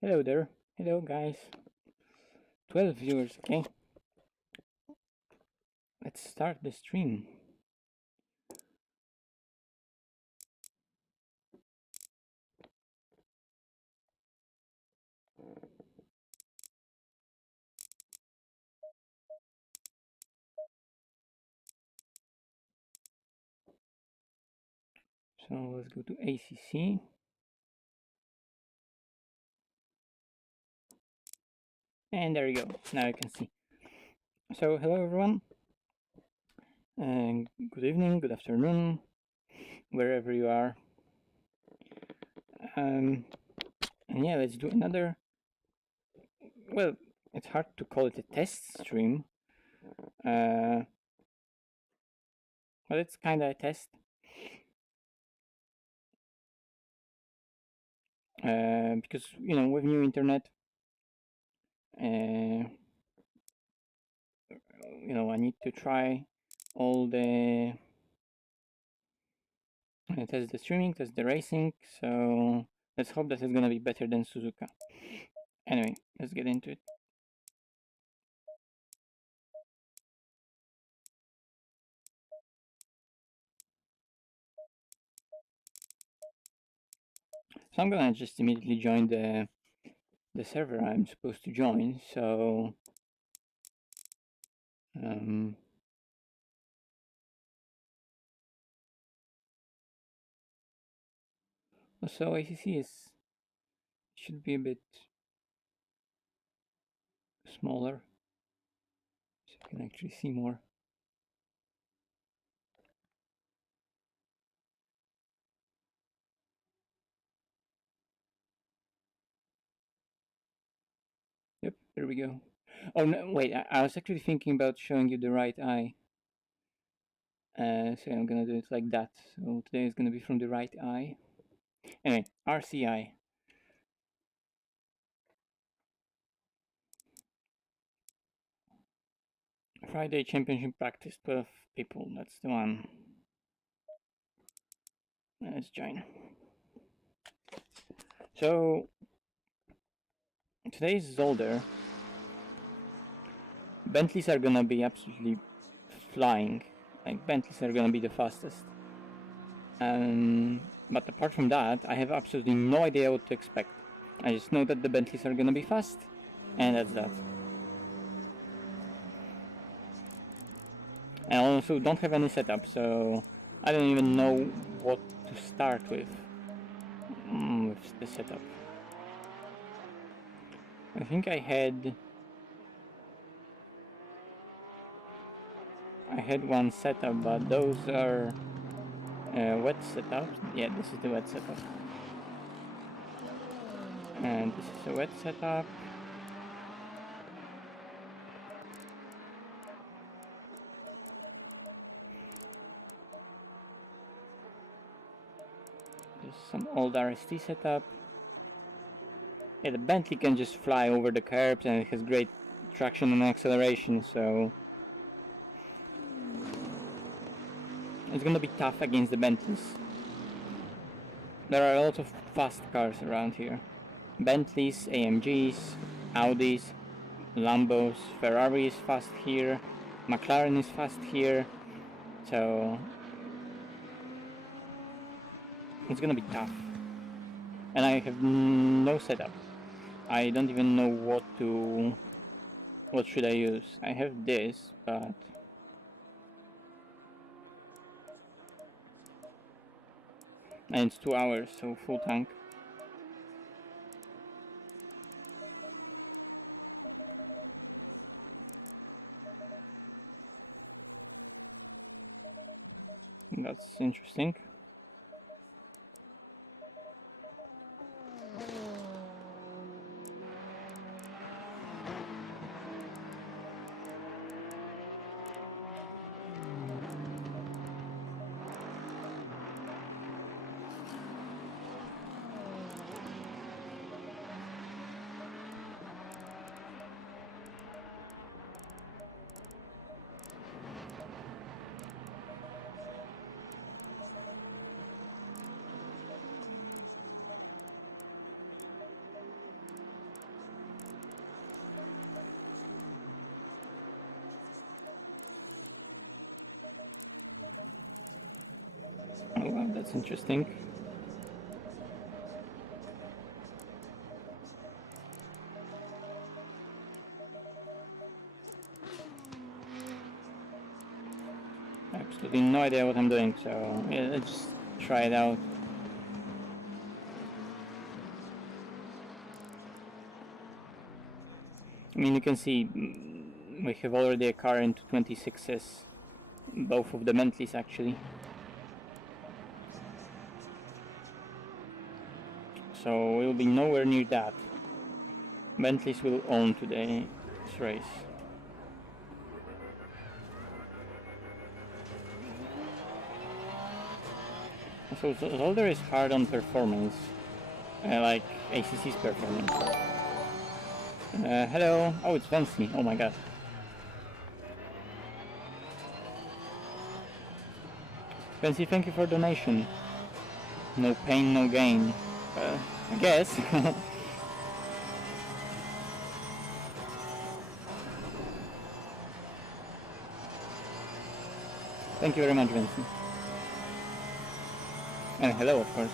Hello there. Hello guys. 12 viewers, okay. Let's start the stream. So let's go to ACC. And there you go. Now you can see. So hello everyone. And good evening, good afternoon, wherever you are. And yeah, let's do another. Well, it's hard to call it a test stream. But it's kind of a test. Because, you know, with new internet, you know, I need to try all the test the streaming, test the racing, so let's hope that it's gonna be better than Suzuka. Anyway, let's get into it. So I'm gonna just immediately join the server I'm supposed to join, so so ACC should be a bit smaller, so you can actually see more. Yep, there we go. Oh no, wait, I was actually thinking about showing you the right eye. So I'm gonna do it like that. So today is gonna be from the right eye. Anyway, RCI. Friday Championship Practice, 12 people, that's the one. Let's join. So, today's Zolder. Bentleys are gonna be absolutely flying. Like, Bentleys are gonna be the fastest. But apart from that, I have absolutely no idea what to expect. I just know that the Bentleys are gonna be fast, and that's that. I also don't have any setup, so I don't even know what to start with the setup. I think I had one setup, but those are wet setups. Yeah, this is the wet setup. And this is a wet setup. There's some old RST setup. Yeah, the Bentley can just fly over the curbs and it has great traction and acceleration, so it's gonna be tough against the Bentleys. There are a lot of fast cars around here. Bentleys, AMGs, Audis, Lambos, Ferrari is fast here, McLaren is fast here, so it's gonna be tough. And I have no setup. I don't even know what should I use. I have this, but and it's 2 hours, so full tank. That's interesting. That's interesting. Absolutely no idea what I'm doing, so yeah, let's just try it out. I mean, you can see we have already a car into 26s, both of the Bentleys actually. So we'll be nowhere near that. Bentleys will own today's race. So Zolder is hard on performance, like ACC's performance. Hello. Oh, it's Fancy. Oh my god. Fancy, thank you for donation. No pain, no gain. I guess. Thank you very much, Vincent. And hello, of course.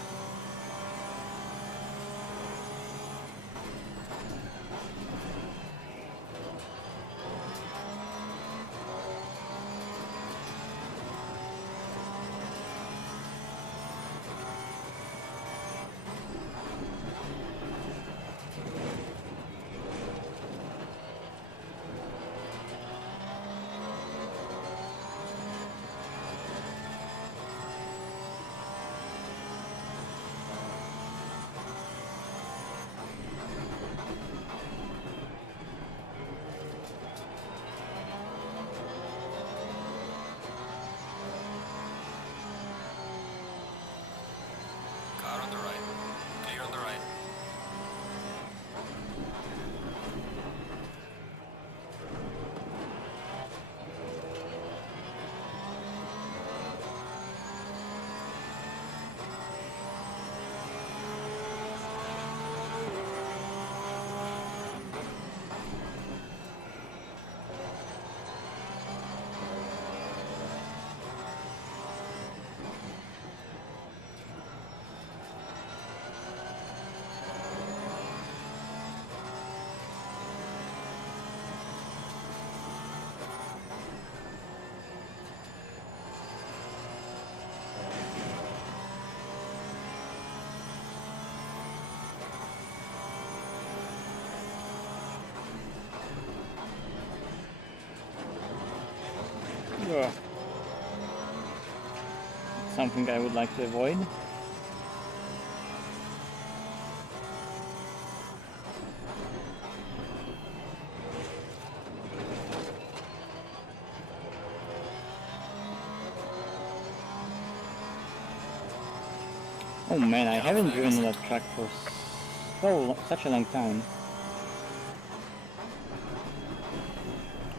Ugh. Something I would like to avoid. Oh man, I haven't driven that track for such a long time.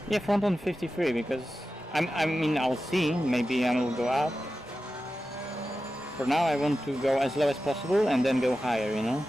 Yeah, front on 53 because I mean I'll see, maybe I will go up. For now I want to go as low as possible and then go higher, you know?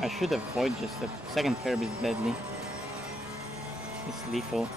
I should avoid just the second curb is deadly. It's lethal.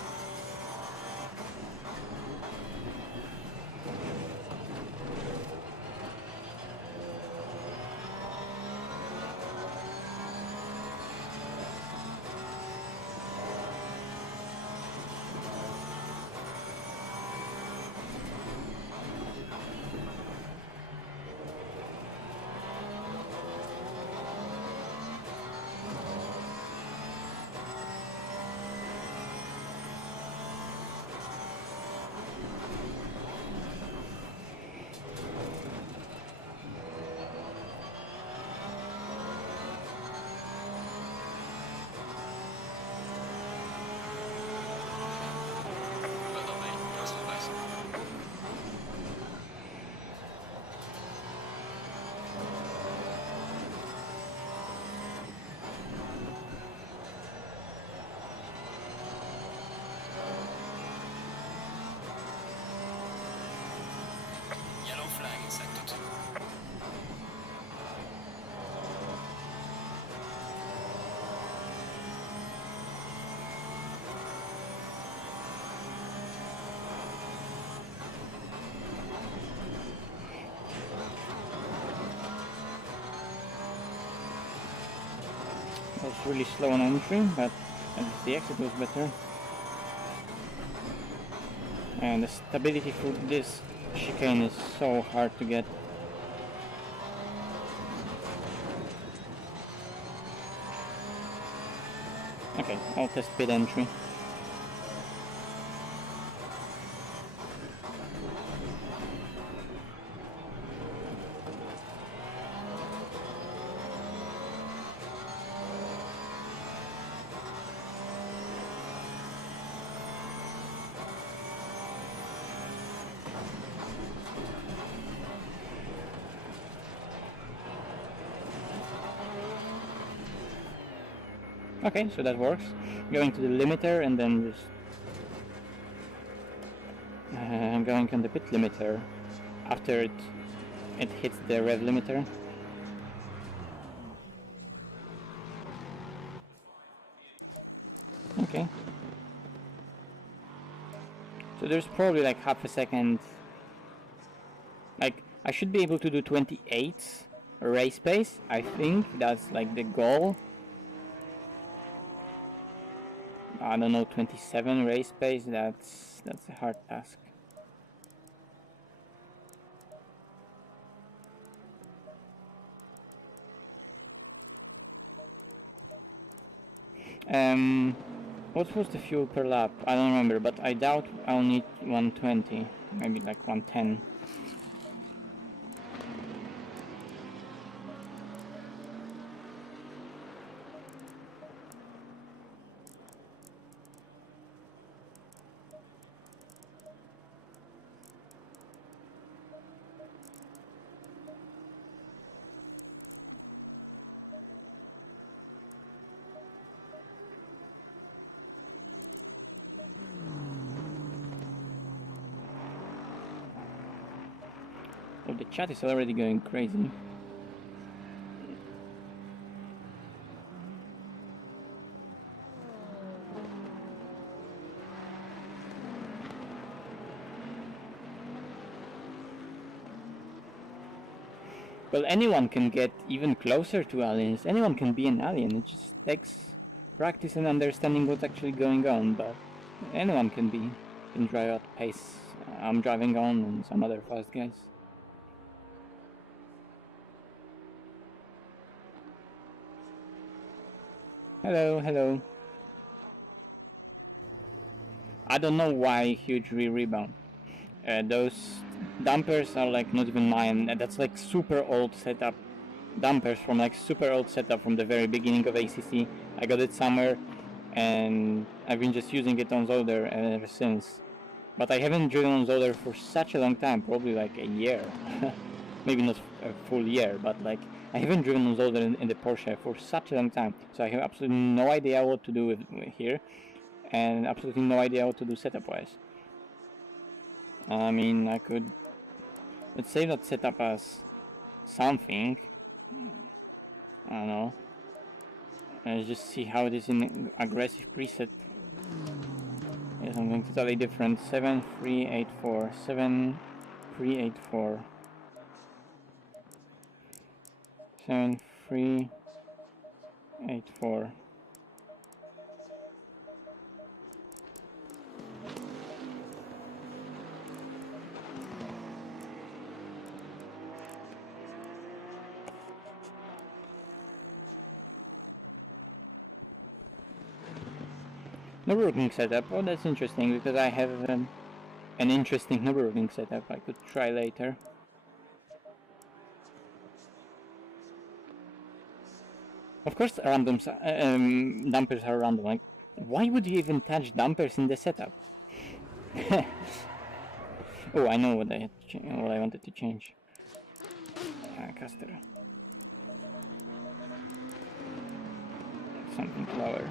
was really slow on entry, but at least the exit was better. And the stability for this chicane is so hard to get. Okay, I'll test pit entry. Okay, so that works. Going to the limiter and then just going on the pit limiter after it hits the rev limiter. Okay. So there's probably like half a second. Like I should be able to do 28 race pace. I think that's like the goal. I don't know, 27 race pace. That's a hard task. What was the fuel per lap? I don't remember, but I doubt I'll need 120, maybe like 110. Oh, the chat is already going crazy. Well, anyone can get even closer to aliens. Anyone can be an alien. It just takes practice and understanding what's actually going on, but anyone can drive at pace I'm driving on and some other fast guys. Hello, hello. I don't know why huge rear rebound. Those dampers are like not even mine. That's like super old setup. Dampers from like super old setup from the very beginning of ACC. I got it somewhere and I've been just using it on Zolder ever since. But I haven't driven on Zolder for such a long time, probably like a year. Maybe not a full year, but like I haven't driven on Zolder in the Porsche for such a long time. So I have absolutely no idea what to do with here and absolutely no idea what to do setup wise. I mean, I could, let's say that setup as something, I don't know, let's just see how it is in aggressive preset. Yeah, something totally different. 7384, 7384, 7384. Nürburgring setup. Oh, that's interesting because I have an interesting Nürburgring setup I could try later. Of course, dampers are random. Like, why would you even touch dampers in the setup? Oh, I know what I wanted to change. Caster. Something lower.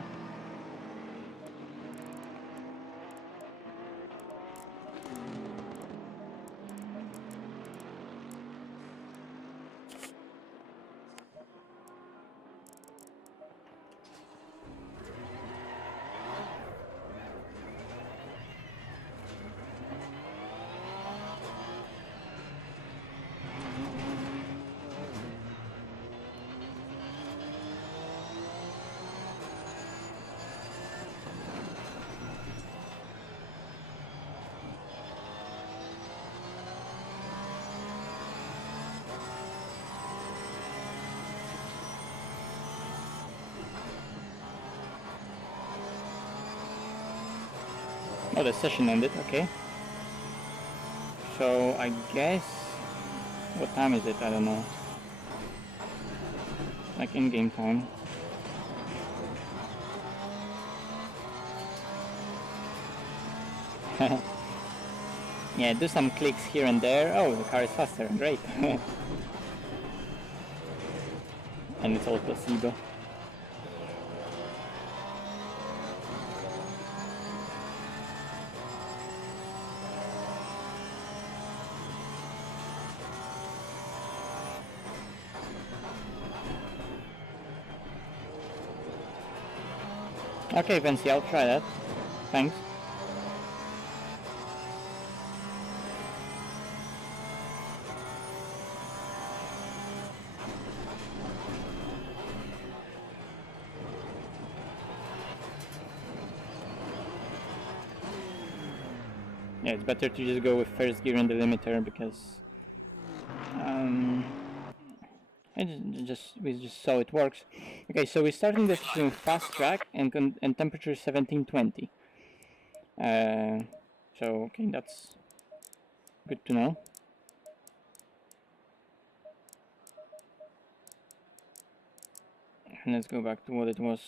Oh, the session ended, okay. So I guess... What time is it? I don't know. Like in-game time. Yeah, do some clicks here and there. Oh, the car is faster. Great. And it's all placebo. Okay, Fancy, I'll try that. Thanks. Yeah, it's better to just go with first gear in the limiter because we just saw it works. Okay, so we're starting this in fast track and temperature 1720. So okay, that's good to know. And let's go back to what it was.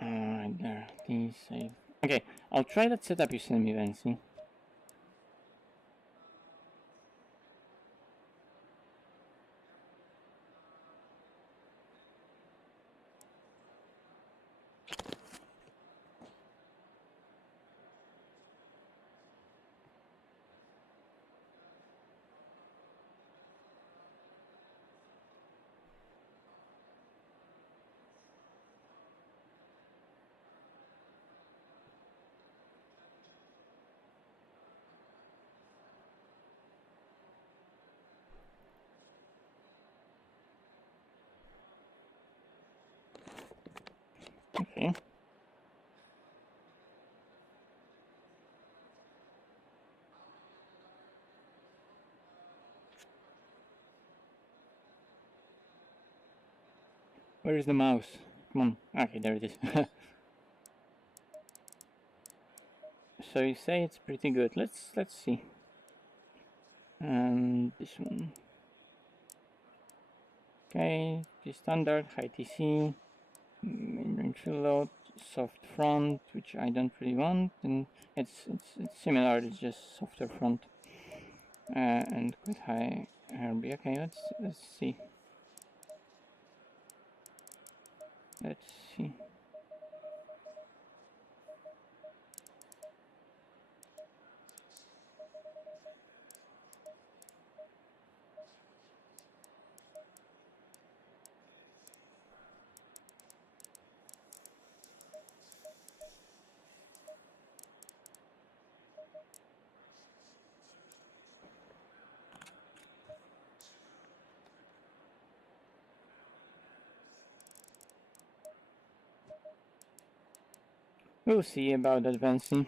Right there. Please save. Okay, I'll try that setup you sent me, Vancy. Okay. Where is the mouse? Come on. Okay, there it is. So you say it's pretty good. Let's see. And this one. Okay, the standard high TC, mid-range load, soft front, which I don't really want, and it's similar. It's just softer front and quite high RB. Okay, let's see. Let's see. We'll see about advancing.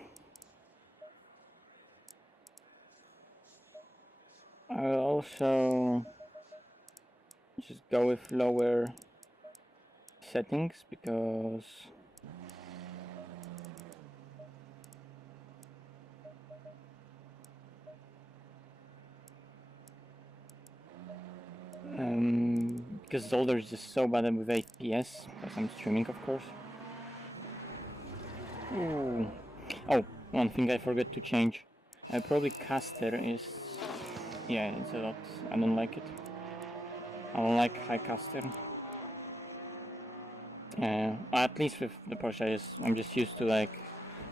I'll also just go with lower settings because Zolder is just so bad with FPS, because I'm streaming, of course. Ooh. Oh, one thing I forgot to change. Probably caster is... yeah, it's a lot. I don't like it. I don't like high caster. At least with the Porsche, I'm just used to like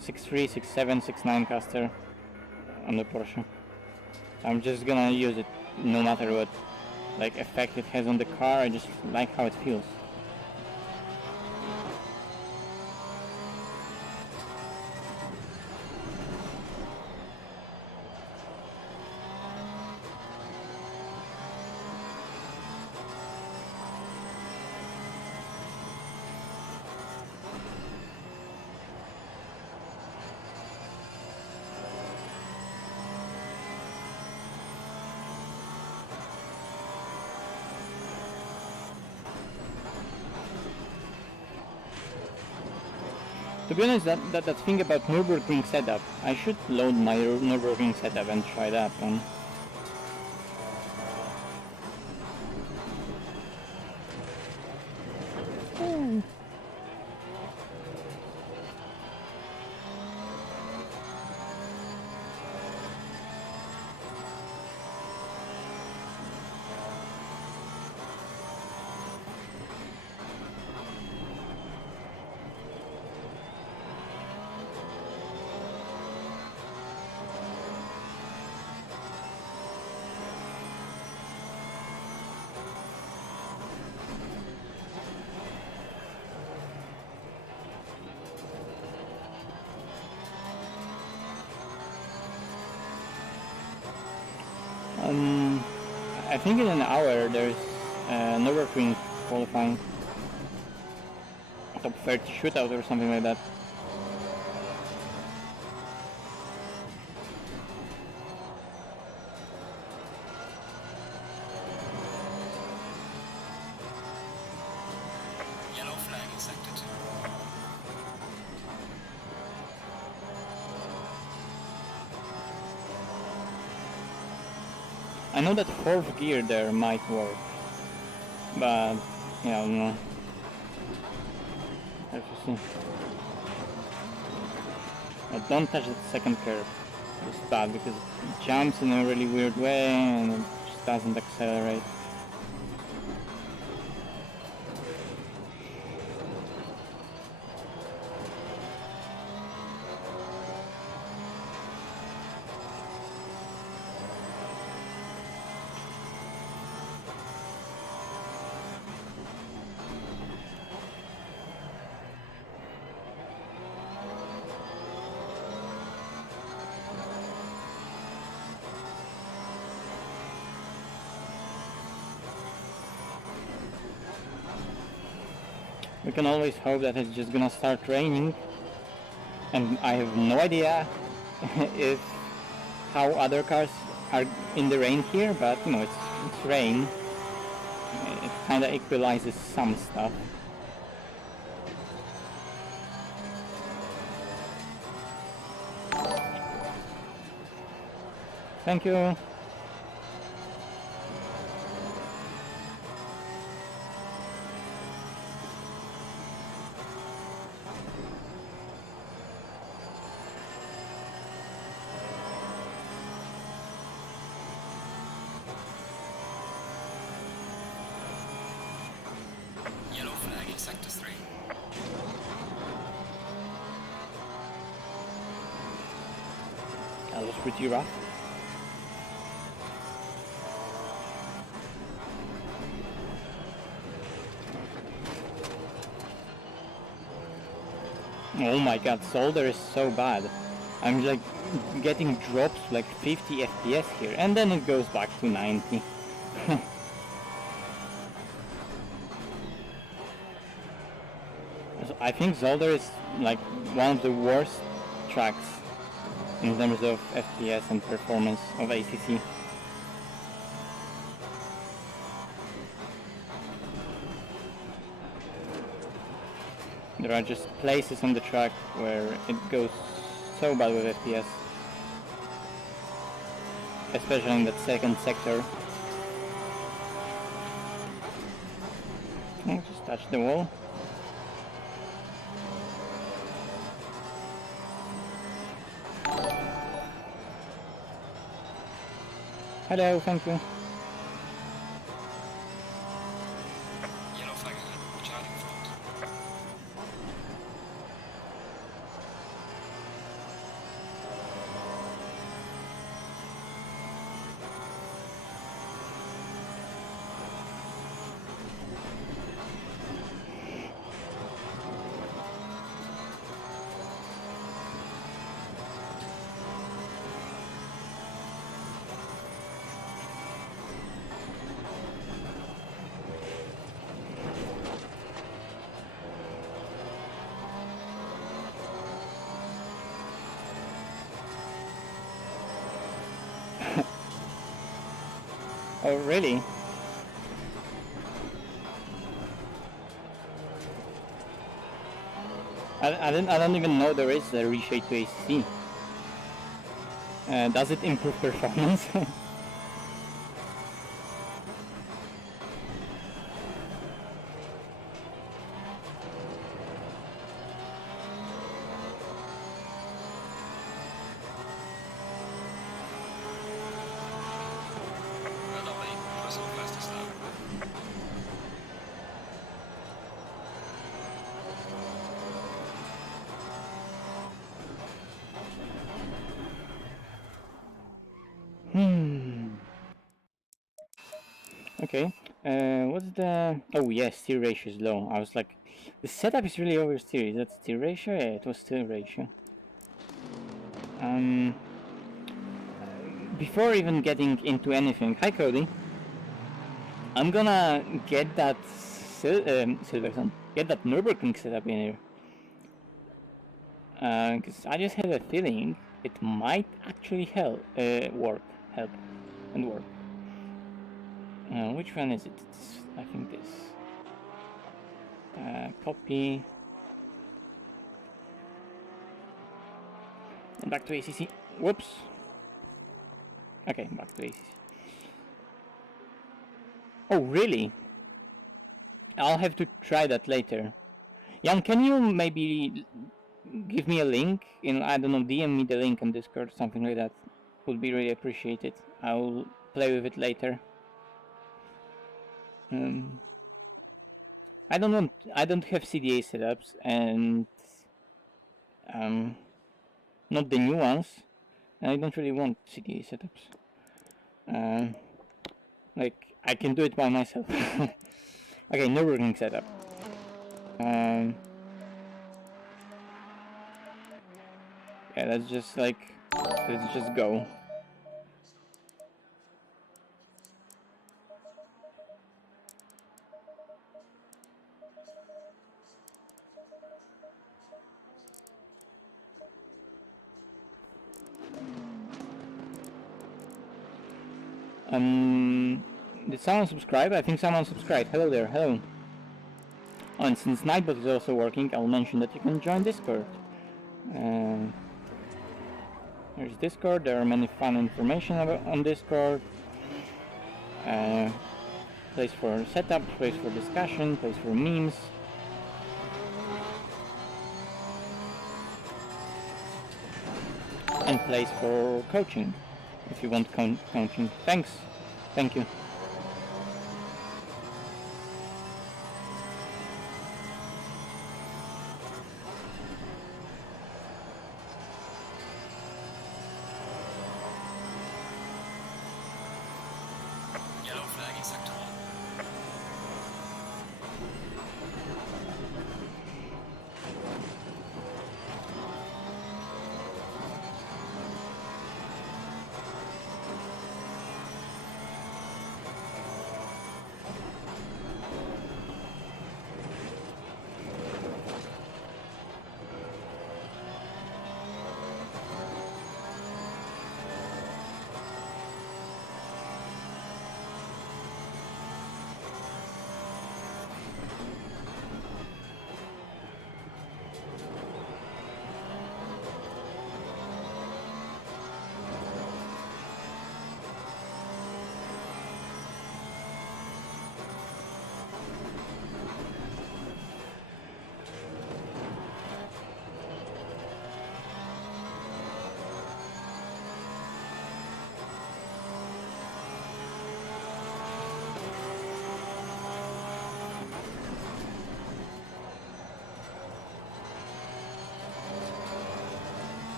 6.3, 6.7, 6.9 caster on the Porsche. I'm just gonna use it no matter what like effect it has on the car. I just like how it feels. To be honest, that thing about Nürburgring setup, I should load my Nürburgring setup and try that one. I think in an hour there's Nürburgring qualifying. Top 30 shootout or something like that. Yellow flag is active. I know that fourth gear there might work, but yeah, I don't know. Have to see. Don't touch the second curve. It's bad because it jumps in a really weird way and it just doesn't accelerate. We can always hope that it's just gonna start raining, and I have no idea if how other cars are in the rain here, but you know, it's rain. It kinda equalizes some stuff. Thank you. Yellow flag in sector 3. That was pretty rough. Oh my god, Zolder is so bad. I'm like getting drops like 50 FPS here, and then it goes back to 90. So I think Zolder is like one of the worst tracks in terms of FPS and performance of ACC. There are just places on the track where it goes so bad with FPS. Especially in that second sector. Oh, just touch the wall. Hello, thank you. Yellow flag ahead. Charging front. Oh, really? I don't even know there is a reshade to ACC. Does it improve performance? Well, normally personal fastest now. Okay. What's the... Oh yes, steer ratio is low. I was like, the setup is really oversteered. Is that steer ratio? Yeah, it was steer ratio. Before even getting into anything, hi Cody. I'm gonna get that get that Nürburgring setup in here. Because I just have a feeling it might actually help. Work. Which one is it? I think this. Copy. And back to ACC. Whoops. Okay, back to ACC. Oh, really? I'll have to try that later. Jan, can you maybe give me a link? I don't know, DM me the link on Discord, something like that. Would be really appreciated. I'll play with it later. I don't have CDA setups, and not the new ones. I don't really want CDA setups. Like, I can do it by myself. Okay, Nürburgring setup. Yeah, let's just go. Did someone subscribe? I think someone subscribed. Hello there, hello. Oh, and since Nightbot is also working, I'll mention that you can join Discord. There's Discord, there are many fun information on Discord. Place for setup, place for discussion, place for memes. And place for coaching, if you want coaching. Thanks. Thank you. Yellow flag in sector 1.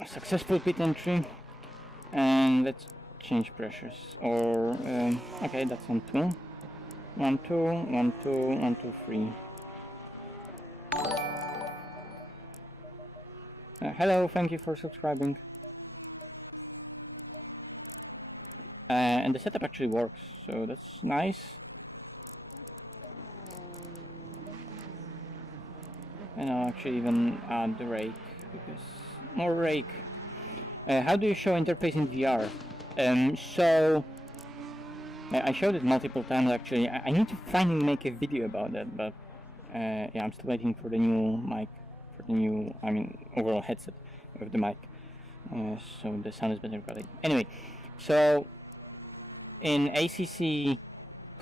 a successful pit entry, and let's change pressures. Or okay, that's on 2. 1 2 1 2 1 2 3. Hello, thank you for subscribing. And the setup actually works, so that's nice. And I'll actually even add the rake, because more rake. How do you show interface in VR? So I showed it multiple times actually. I need to finally make a video about that, but yeah, I'm still waiting for the new mic, for the new, I mean, overall headset with the mic, so the sound is better quality. Anyway, so in ACC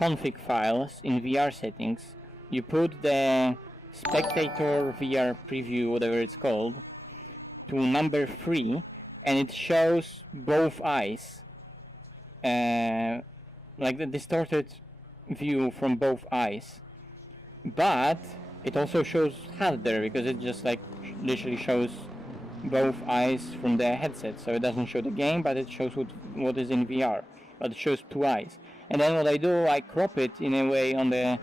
config files in VR settings, you put the spectator VR preview, whatever it's called, to number 3, and it shows both eyes, like the distorted view from both eyes. But it also shows HUD there, because it just like literally shows both eyes from the headset, so it doesn't show the game, but it shows what is in VR, but it shows 2 eyes. And then what I do, I crop it in a way on the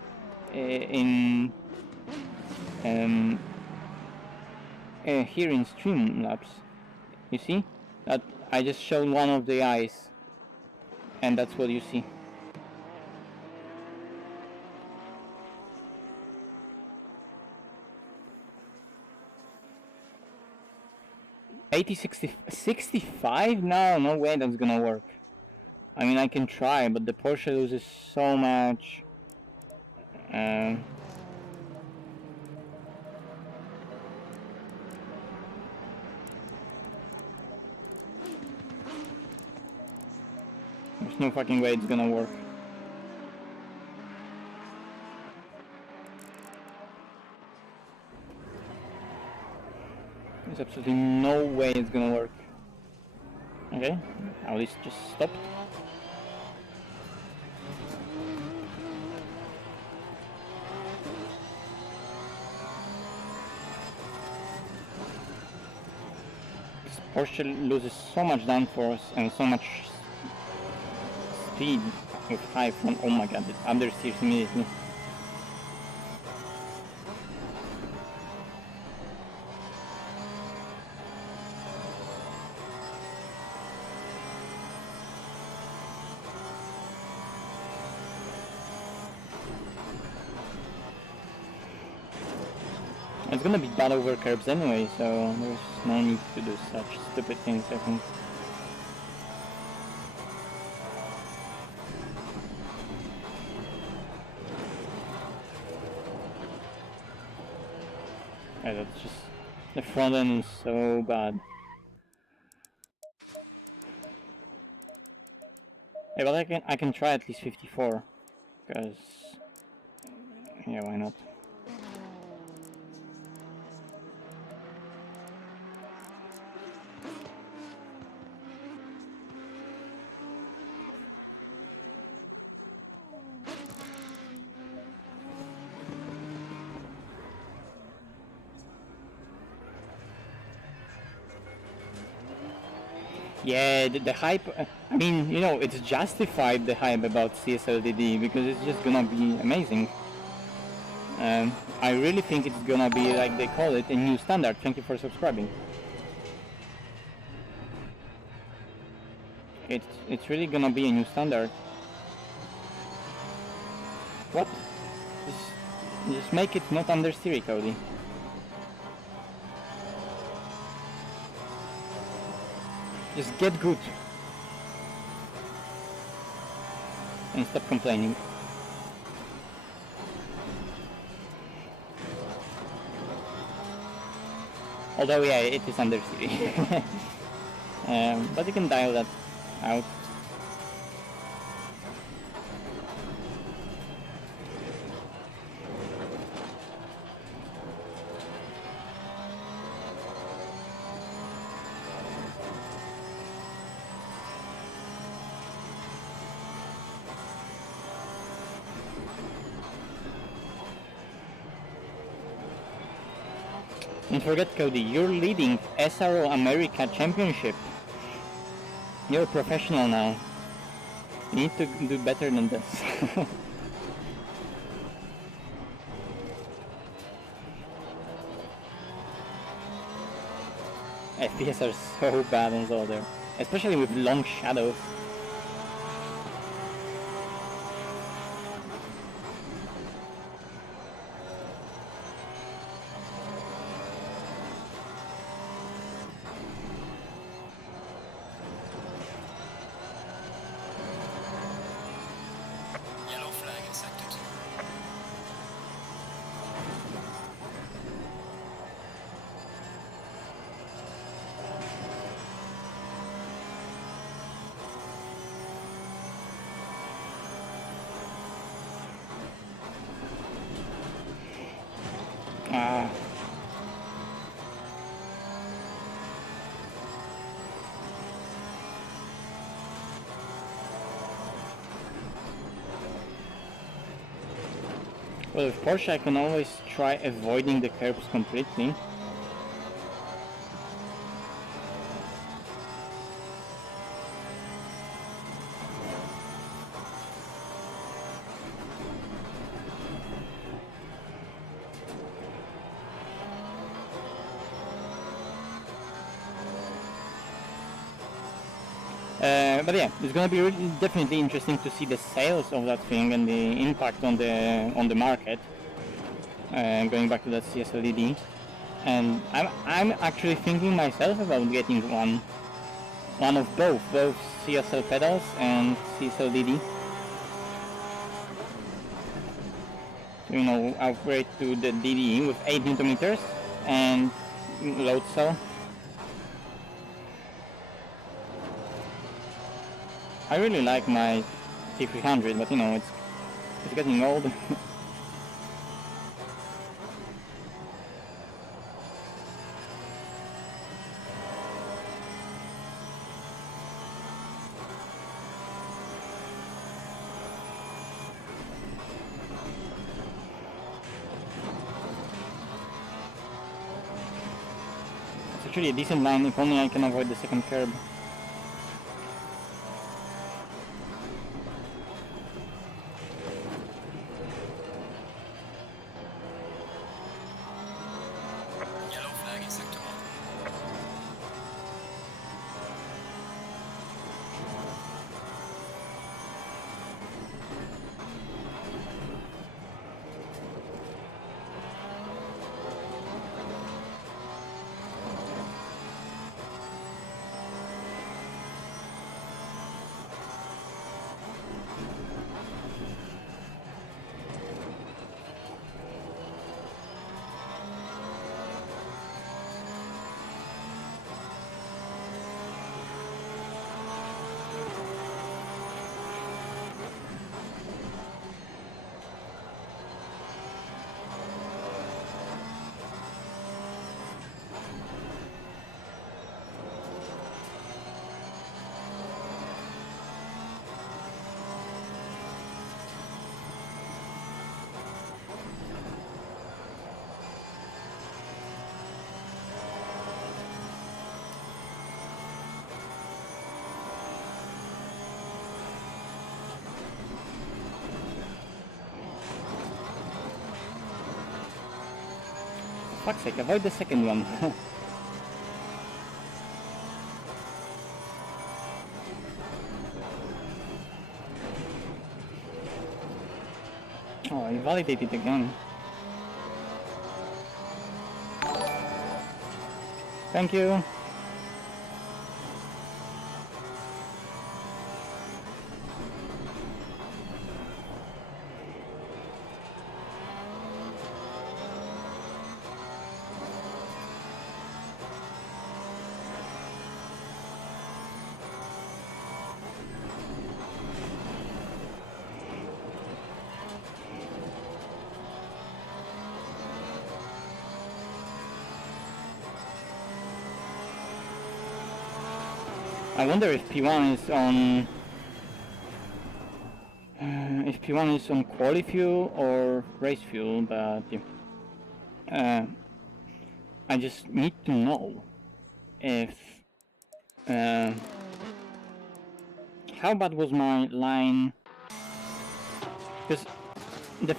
here in Streamlabs. You see that I just showed one of the eyes, and that's what you see. $65? No way that's gonna work. I mean, I can try, but the Porsche loses so much. There's no fucking way it's gonna work. There's absolutely no way it's gonna work. Okay, at least just stopped. This Porsche loses so much downforce and so much speed with high front. Oh my god, it understeers immediately. It's gonna be bad over curbs anyway, so there's no need to do such stupid things, I think. Yeah, that's just... the front end is so bad. Yeah, but I can try at least 54, because... yeah, why not? Yeah, the hype, I mean, you know, it's justified, the hype about CSLDD, because it's just gonna be amazing. I really think it's gonna be, like they call it, a new standard. Thank you for subscribing. It's really gonna be a new standard. What? Just make it not understeer, Cody. Just get good. And stop complaining. Although, yeah, it is understeer. But you can dial that out. Don't forget, Cody, you're leading SRO America Championship. You're a professional now. You need to do better than this. FPS are so bad on Zolder, especially with long shadows. Yellow flag in sector 2. Ah. Well, with Porsche I can always try avoiding the curbs completely. But yeah, it's gonna be really definitely interesting to see the sales of that thing and the impact on the market. Going back to that CSLED, and I'm actually thinking myself about getting one of both CSL pedals and CSLED. So, you know, upgrade to the DDE with 8 Newton meters and load cell. I really like my T300, but you know, it's getting old. It's actually a decent line, if only I can avoid the second curb. Yellow flag in sector 1. Fuck's sake, avoid the second one. Oh, I validated again. Thank you. I wonder if P1 is on quali fuel or race fuel, but yeah. I just need to know if how bad was my line, because the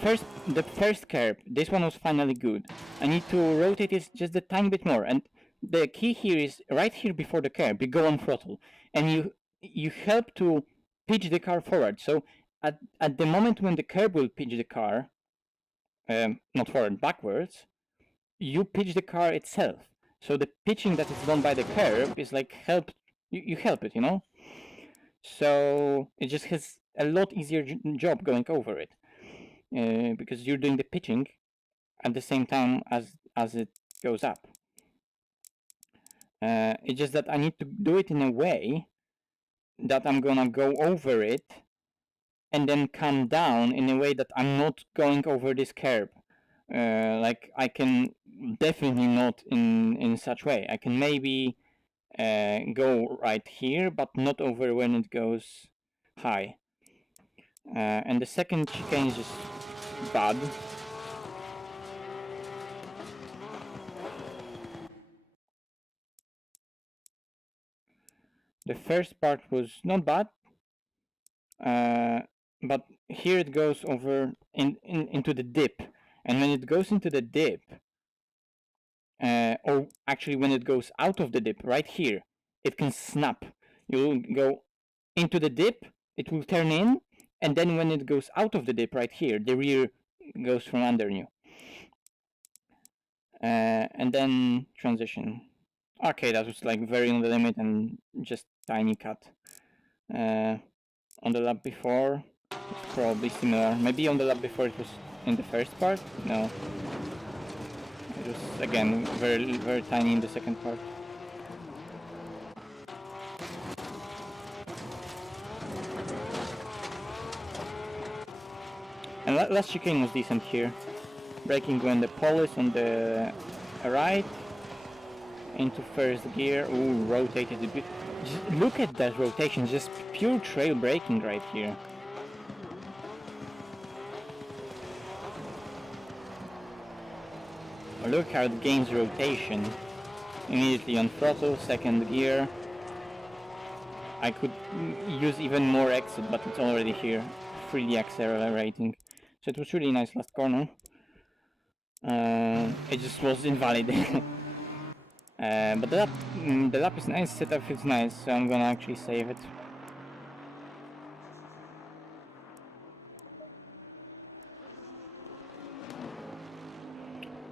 first curve, this one was finally good. I need to rotate it just a tiny bit more, and the key here is right here before the curve, you go on throttle, and you help to pitch the car forward. So at the moment when the curve will pitch the car, not forward, backwards, you pitch the car itself. So the pitching that is done by the curve is like you help it, you know? So it just has a lot easier job going over it, because you're doing the pitching at the same time as it goes up. It's just that I need to do it in a way that I'm gonna go over it and then come down in a way that I'm not going over this curve. Like I can definitely not in such way. I can maybe go right here, but not over when it goes high. And the second chicane is just bad. The first part was not bad, but here it goes over into the dip, and when it goes into the dip, or actually when it goes out of the dip, right here, it can snap. You'll go into the dip, it will turn in, and then when it goes out of the dip right here, the rear goes from under you. And then transition. Okay, that was like very on the limit and just tiny cut. On the lap before, it's probably similar. Maybe on the lap before it was in the first part? No. It was, again, very, very tiny in the second part. And last chicane was decent here. Braking when the pole is on the right, into first gear. Ooh, rotated a bit. Just look at that rotation, just pure trail braking right here. Look how it gains rotation. Immediately on throttle, second gear. I could use even more exit, but it's already here. 3D accelerating. So it was really nice last corner. It just was invalid. But the lap is nice, setup feels nice, so I'm gonna actually save it.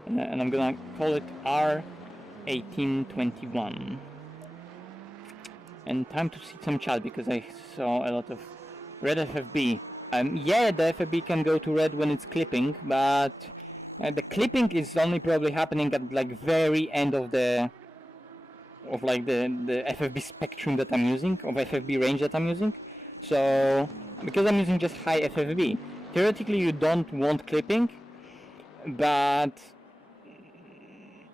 And I'm gonna call it R1821. And time to see some chat, because I saw a lot of red FFB. Yeah, the FFB can go to red when it's clipping, but the clipping is only probably happening at like very end of the FFB spectrum that I'm using, of FFB range that I'm using. So because I'm using just high FFB, theoretically you don't want clipping, but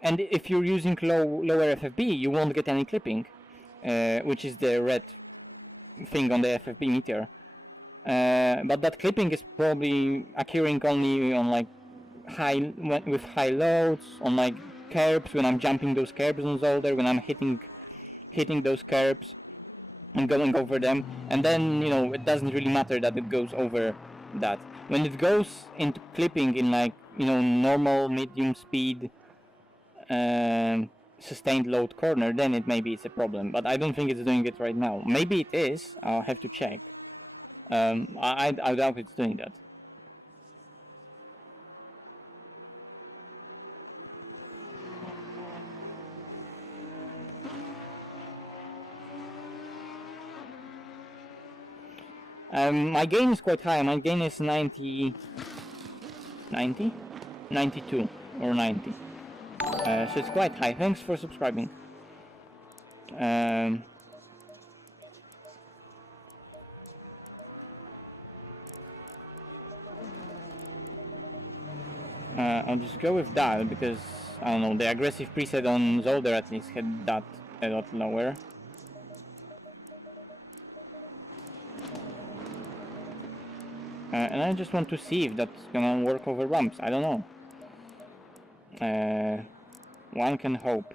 and if you're using lower FFB, you won't get any clipping, which is the red thing on the FFB meter. But that clipping is probably occurring only on like with high loads, on like curbs, when I'm jumping those curbs on Zolder, when I'm hitting those curbs and going over them, and then, you know, it doesn't really matter that it goes over that. When it goes into clipping in like, you know, normal medium speed sustained load corner, then maybe it's a problem, but I don't think it's doing it right now. Maybe it is, I'll have to check. I doubt it's doing that. My gain is quite high. My gain is 92 or 90. So it's quite high. Thanks for subscribing. I'll just go with that because, I don't know, the aggressive preset on Zolder at least had that a lot lower. And I just want to see if that's gonna work over ramps. I don't know. One can hope.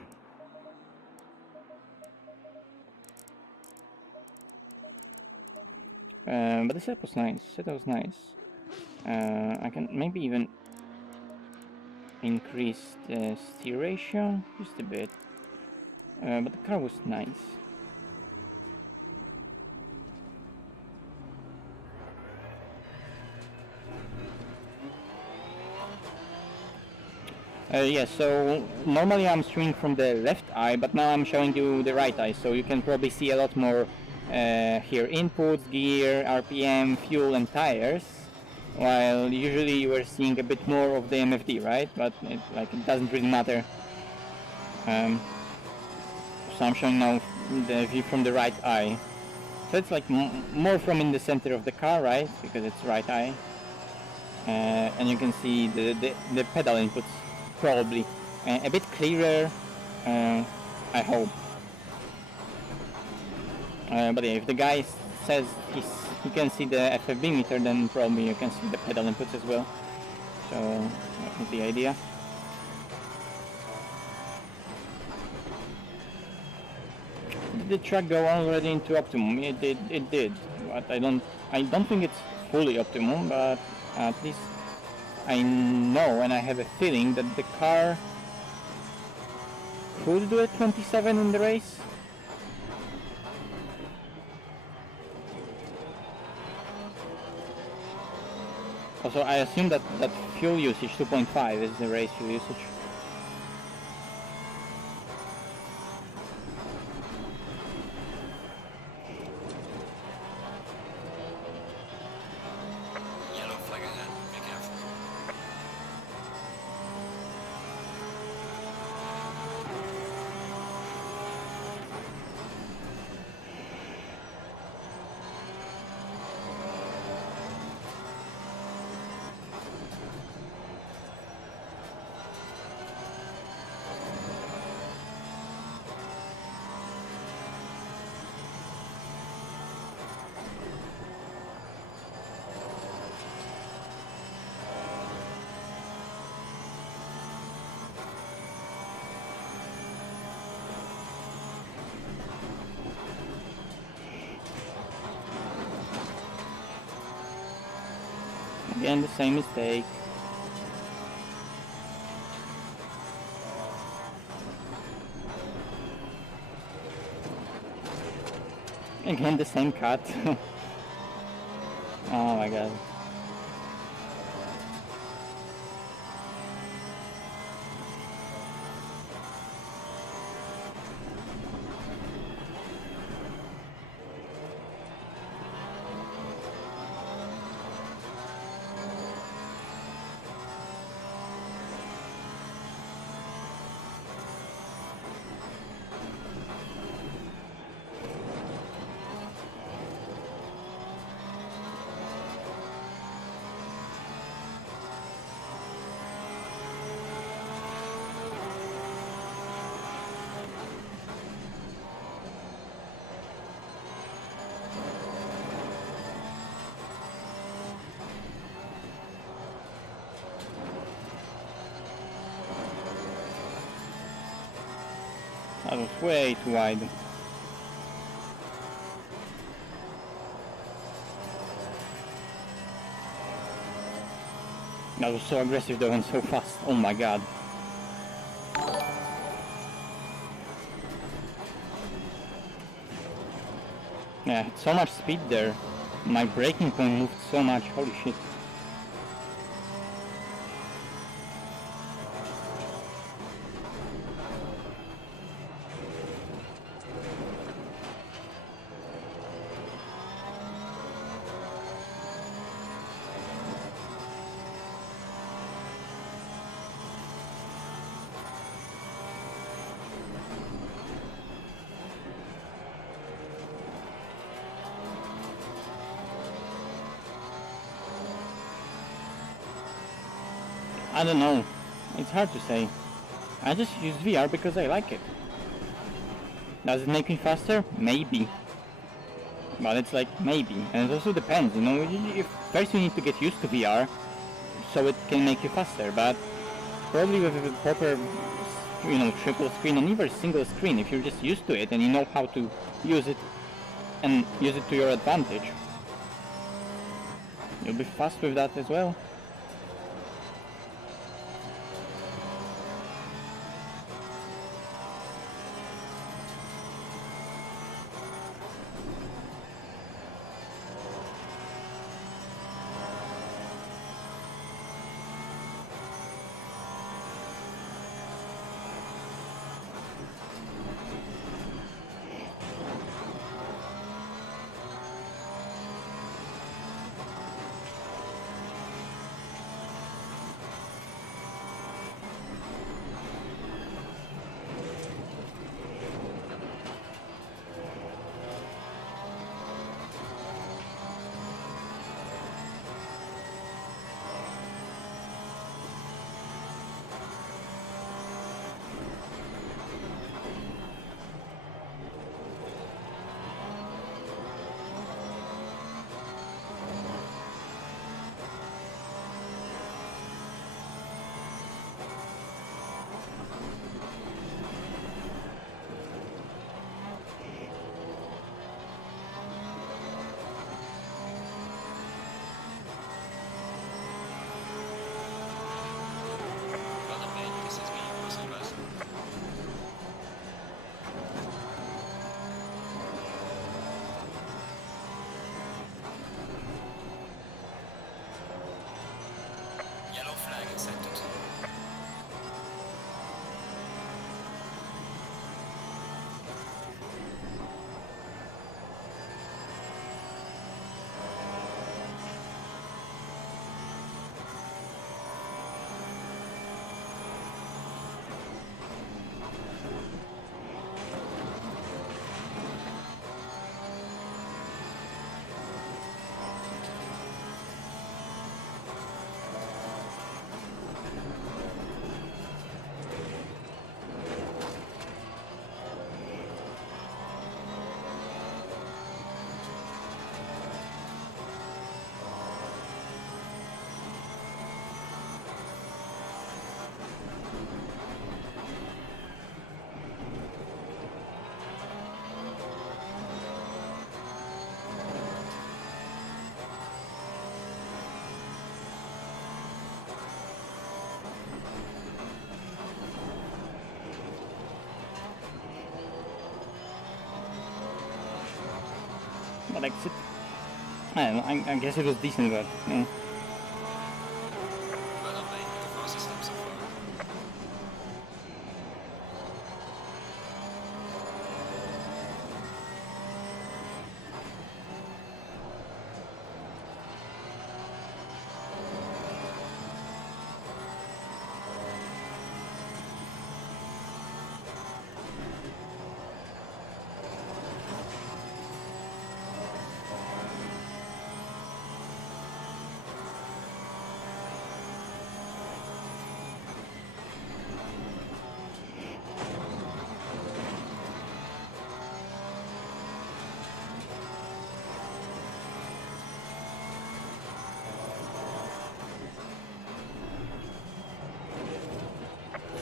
But the setup was nice. Setup was nice. I can maybe even increase the steer ratio just a bit. But the car was nice. Yeah, so normally I'm streaming from the left eye, but now I'm showing you the right eye, so you can probably see a lot more here. Inputs, gear, RPM, fuel and tires, while usually you were seeing a bit more of the MFD, right? But it doesn't really matter. So I'm showing now the view from the right eye. So it's like more from in the center of the car, right? Because it's right eye. And you can see the pedal inputs probably a bit clearer, I hope. But yeah, if the guy says he can see the FFB meter, then probably you can see the pedal inputs as well. So that was the idea. Did the track go already into optimum? It did. But I don't think it's fully optimum, but at least I know and I have a feeling that the car could do a 27 in the race. Also, I assume that fuel usage 2.5 is the race fuel usage. Yellow flag ahead, be careful. Again, the same mistake. Again, the same cut. Oh my god. That was way too wide. That was so aggressive though and so fast. Oh my god. Yeah, so much speed there. My braking point moved so much. Holy shit. I don't know. It's hard to say. I just use VR because I like it. Does it make me faster? Maybe. But it's like maybe. And it also depends, you know. If first you need to get used to VR so it can make you faster. But probably with a proper you know, triple screen and even single screen if you're just used to it and you know how to use it and use it to your advantage. You'll be fast with that as well. Well done, mate. This is me, Russell West. Yellow flag in sector 2. But exit. I don't know, I guess it was decent, but yeah. Well done, mate. The fastest lap so far.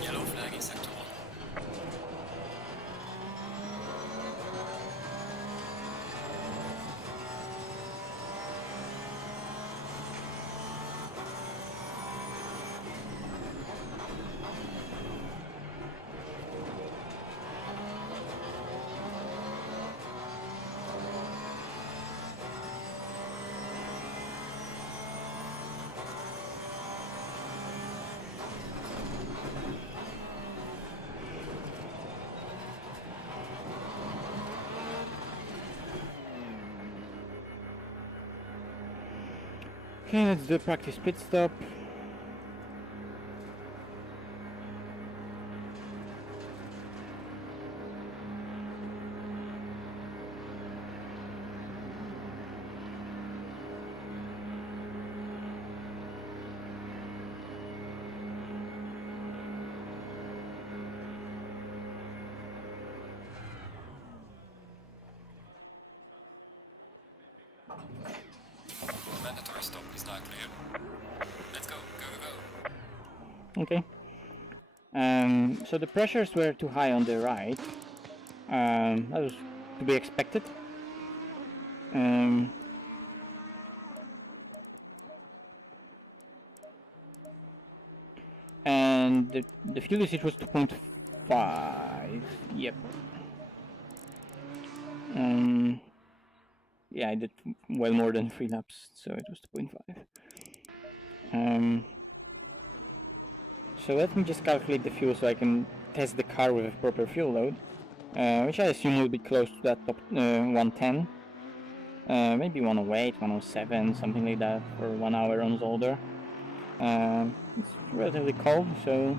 Yellow flag in sector 1. Okay, let's do a practice pit stop. Mandatory stop is now clear. Let's go, go, go, go. Okay. So the pressures were too high on the right. That was to be expected. And the fuel usage was 2.5. Yep. Yeah, I did well more than 3 laps, so it was 2.5. So let me just calculate the fuel so I can test the car with a proper fuel load, which I assume will be close to that top 110. Maybe 108, 107, something like that for 1 hour on Zolder. It's relatively cold, so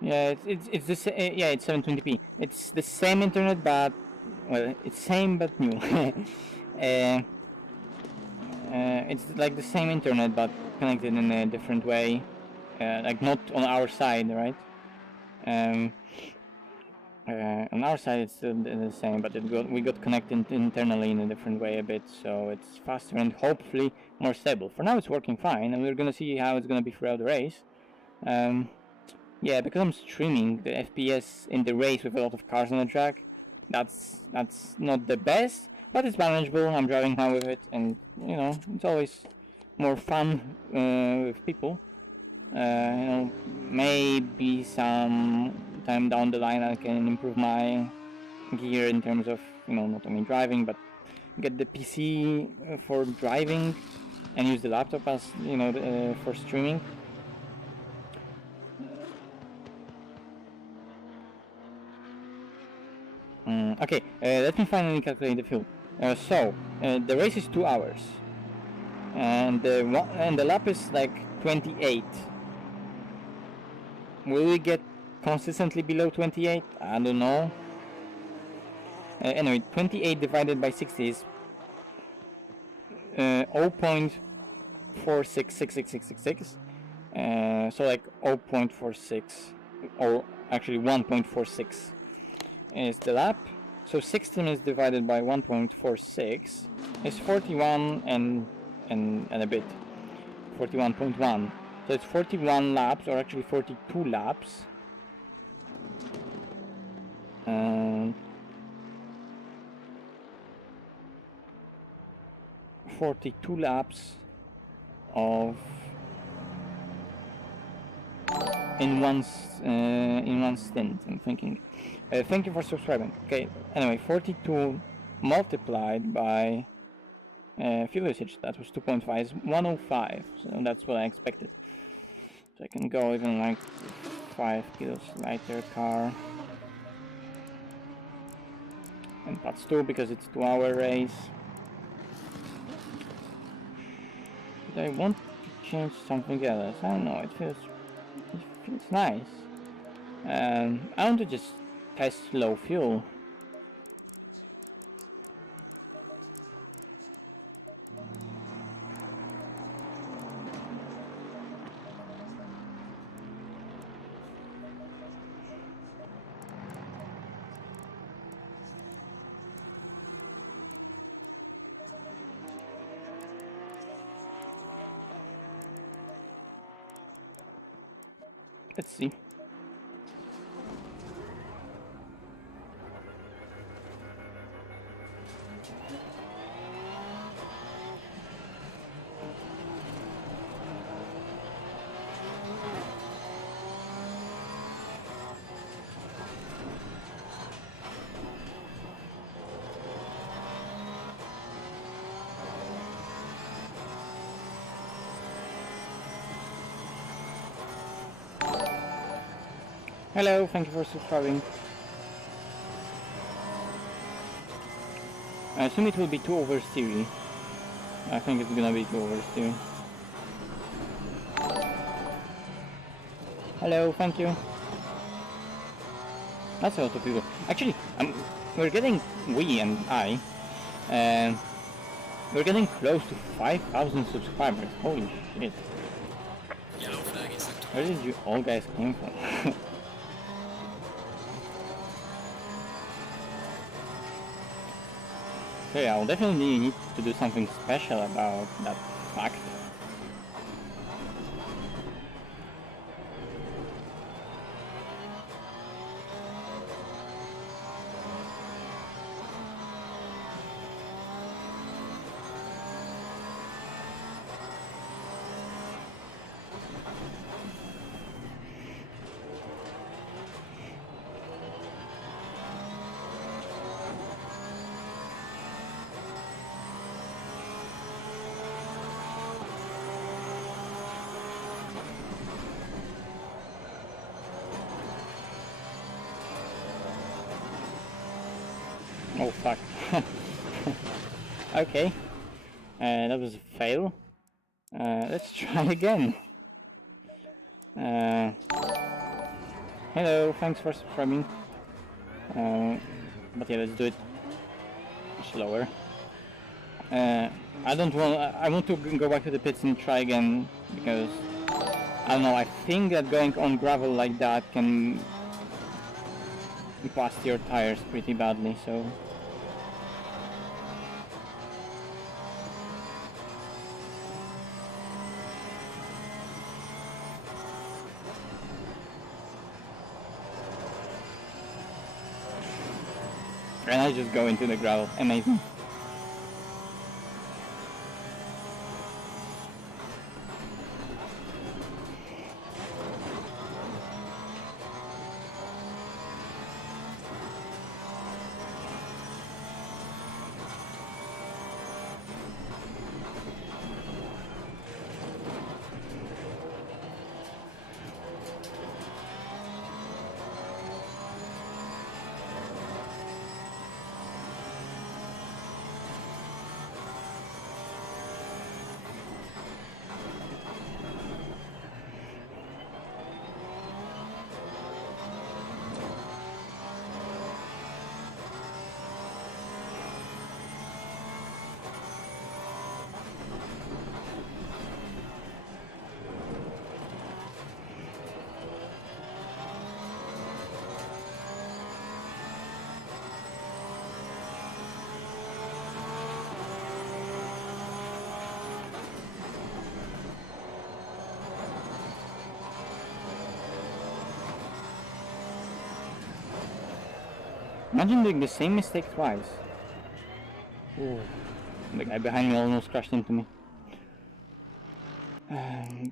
yeah, it's the yeah, it's 720p. It's the same internet, but well, it's same but new. It's like the same internet but connected in a different way, like not on our side, right? On our side it's still the same, but we got connected internally in a different way a bit, so it's faster and hopefully more stable. For now it's working fine, and we're gonna see how it's gonna be throughout the race. Yeah, because I'm streaming, the FPS in the race with a lot of cars on the track, that's not the best, but it's manageable. I'm driving fine with it, and you know, it's always more fun with people. You know, maybe some time down the line I can improve my gear in terms of, you know, not only driving, but get the PC for driving and use the laptop as, you know, for streaming. Okay, let me finally calculate the fuel. So the race is 2 hours, and the lap is like 28. Will we get consistently below 28? I don't know. Anyway, 28 divided by 60 is 0.466666. So like 0.46, or actually 1.46 is the lap. So 60 minutes divided by 1.46 is 41 and a bit. 41.1. So it's 41 laps, or actually 42 laps. 42 laps of in one stint. I'm thinking. Thank you for subscribing. Okay. Anyway, 42 multiplied by fuel usage, that was 2.5, is 105. So that's what I expected. So I can go even like 5 kilos lighter car. And that's 2 because it's 2-hour race. But I want to change something else. I don't know, it feels nice. I want to just test low fuel. Let's see. Hello, thank you for subscribing. I assume it will be 2 oversteer. I think it's gonna be 2 oversteer. Hello, thank you. That's a lot of people. Actually, we're getting, we and I, we're getting close to 5,000 subscribers. Holy shit. Yellow flag Where did you all guys came from? Okay, I'll definitely need to do something special about that fact. Oh fuck. Okay, that was a fail. Let's try again. Hello, thanks for subscribing. But yeah, let's do it slower. I don't want. I want to go back to the pits and try again because I don't know. I think that going on gravel like that can bust your tires pretty badly. So. And I just go into the gravel. Amazing. Imagine doing the same mistake twice. Ooh. The guy behind me almost crashed into me.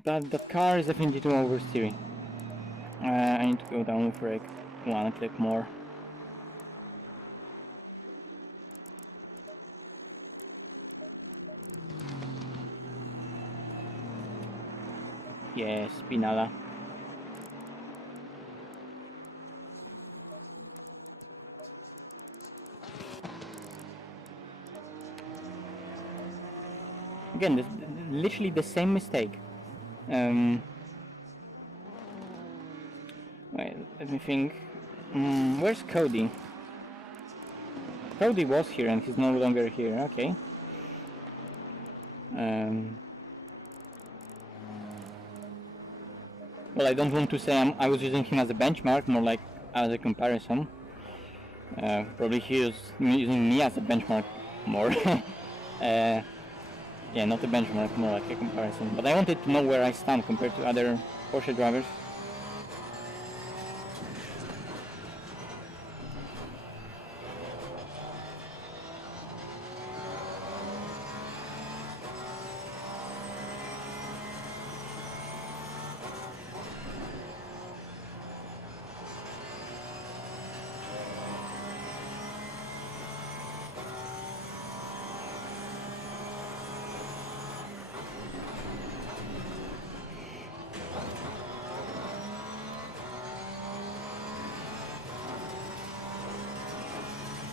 That car is definitely too oversteering. I need to go down with brake. One click more. Yes, Pinala. Again, literally the same mistake. Wait, let me think. Where's Cody? Cody was here and he's no longer here. Okay. Well, I don't want to say I was using him as a benchmark, more like as a comparison. Probably he was using me as a benchmark more. Yeah, not a benchmark, more like a comparison. But I wanted to know where I stand compared to other Porsche drivers.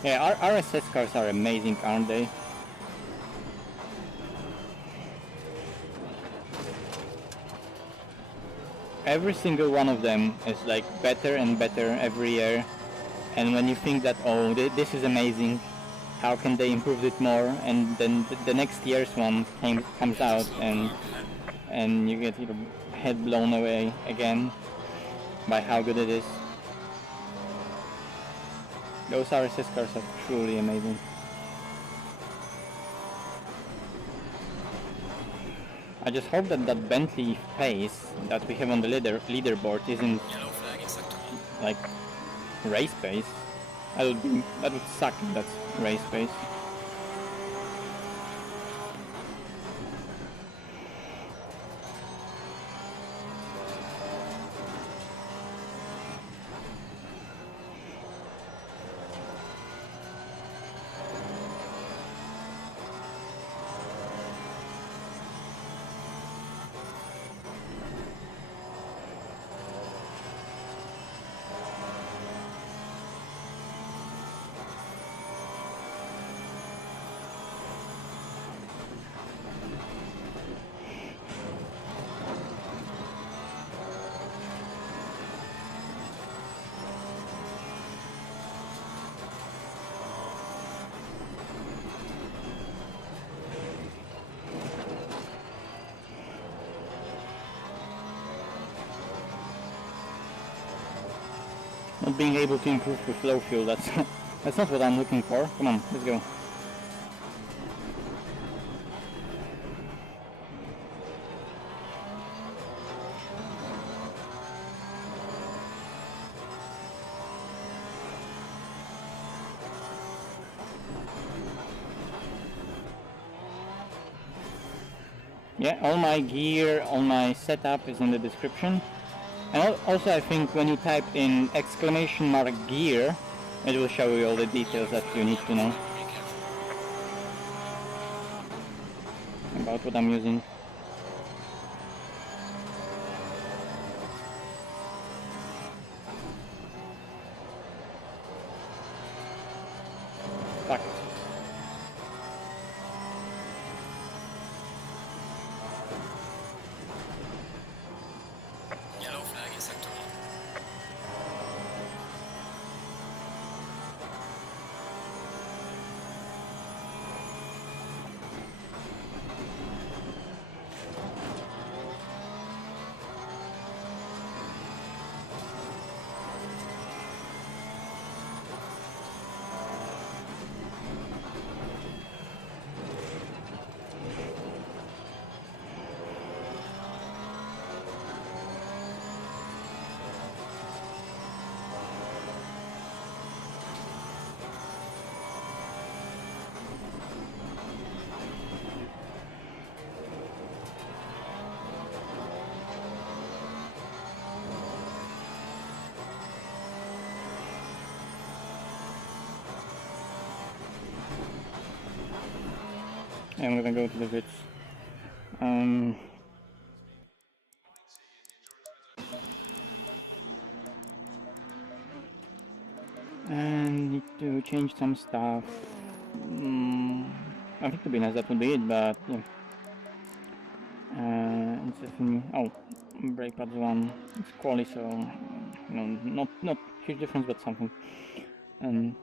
Yeah, our RSS cars are amazing, aren't they? Every single one of them is like better and better every year. And when you think that, oh, this is amazing, how can they improve it more? And then the next year's one comes out and you get head blown away again by how good it is. Those RSS cars are truly amazing. I just hope that that Bentley pace that we have on the leaderboard isn't Yellow flag in sector 1. like race pace. That would suck if that's race pace. Not being able to improve with low fuel, that's that's not what I'm looking for. Come on, let's go. Yeah, all my gear, all my setup is in the description. And also I think when you type in !gear, it will show you all the details that you need to know about what I'm using. Fuck. Yellow flag in sector 1. I'm gonna go to the Ritz. And need to change some stuff. I think to be nice that would be it, but yeah. It's definitely, oh, brake pads one. It's quality, so you know, not huge difference, but something. And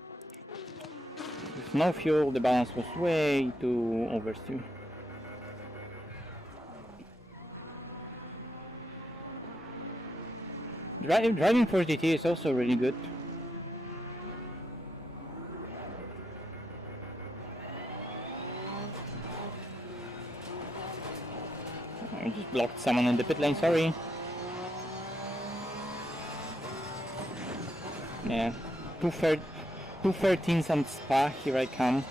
with no fuel, the balance was way too oversteer. Driving for GT is also really good. I just blocked someone in the pit lane, sorry. Yeah, 213s and Spa, here I come.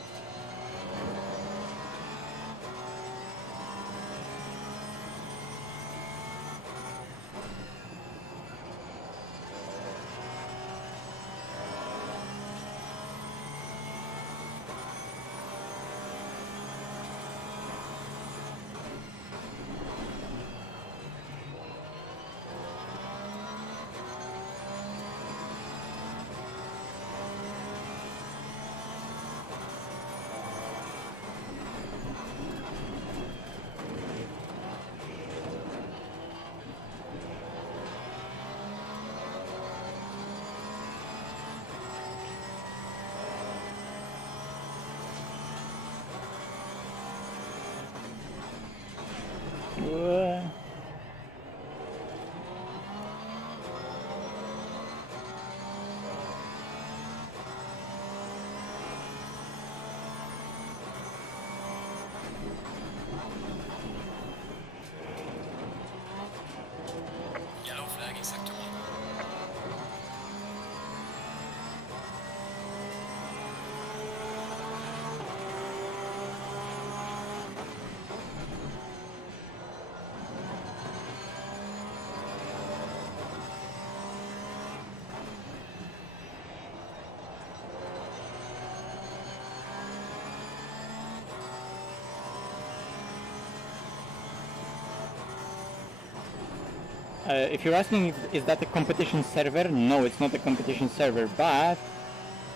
If you're asking if is that a competition server, no, it's not a competition server, but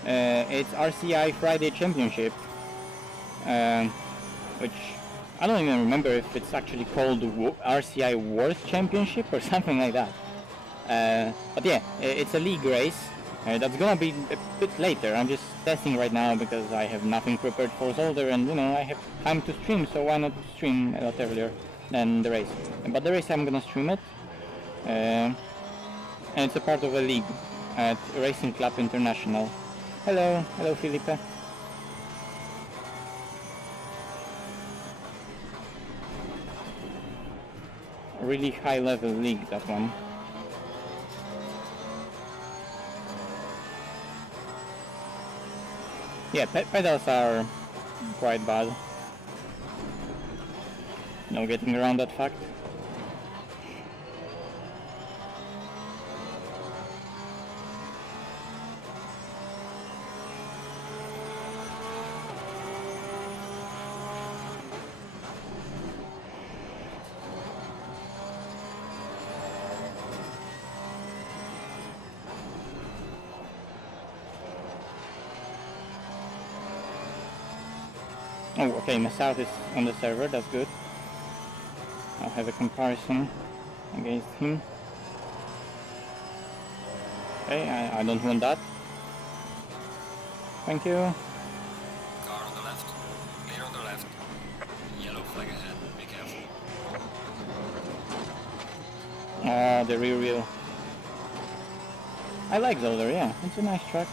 it's RCI Friday Championship, which I don't even remember if it's actually called RCI World Championship or something like that. But yeah, it's a league race. That's gonna be a bit later. I'm just testing right now because I have nothing prepared for Zolder, and you know I have time to stream, so why not stream a lot earlier than the race? But the race I'm gonna stream it, and it's a part of a league at Racing Club International. Hello, hello Felipe. Really high level league, that one. Yeah, pedals are quite bad. No getting around that fact. Oh, okay, Massoud is on the server, that's good. I'll have a comparison against him. Okay, I don't want that. Thank you. Car on the left. Clear on the left. Yellow flag ahead. Be careful. Oh, the rear wheel. I like Zolder, yeah, it's a nice track.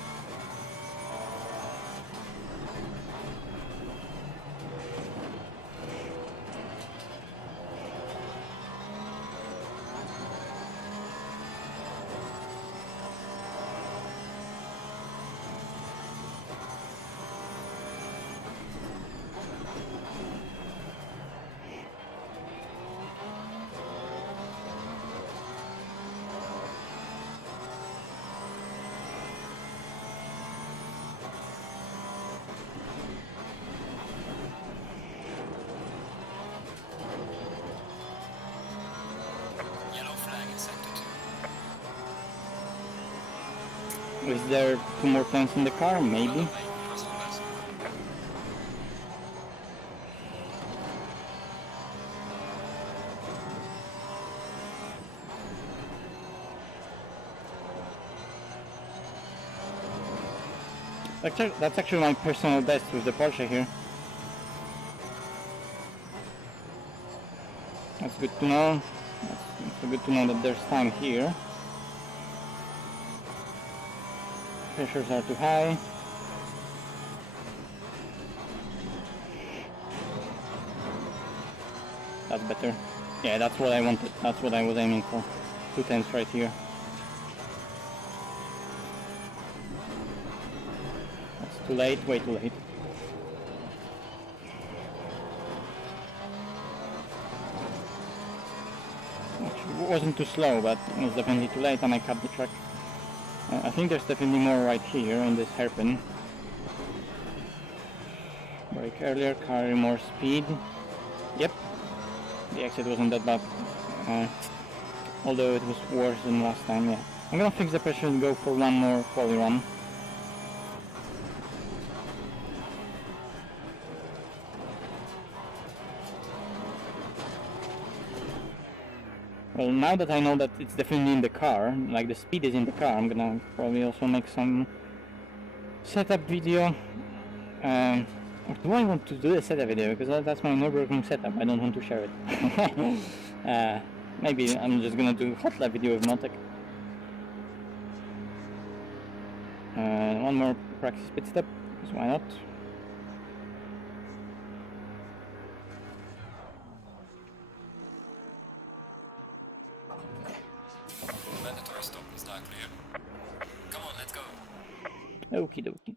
Is there 2 more tanks in the car? Maybe. That's actually my personal best with the Porsche here. That's good to know. It's good to know that there's time here. Pressures are too high. That's better. Yeah, that's what I wanted. That's what I was aiming for. 2 tenths right here. That's too late, way too late. It wasn't too slow, but it was definitely too late and I cut the track. I think there's definitely more right here in this hairpin. Brake earlier, carry more speed. Yep, the exit wasn't that bad. Although it was worse than last time, yeah. I'm gonna fix the pressure and go for one more quali run. Well, now that I know that it's definitely in the car, like the speed is in the car, I'm gonna probably also make some setup video. Or do I want to do a setup video? Because that's my Nürburgring setup, I don't want to share it. Maybe I'm just gonna do a hot lap video with Motek. One more practice pit stop, because why not? Mandatory stop is now clear. Come on, let's go. Okie dokie.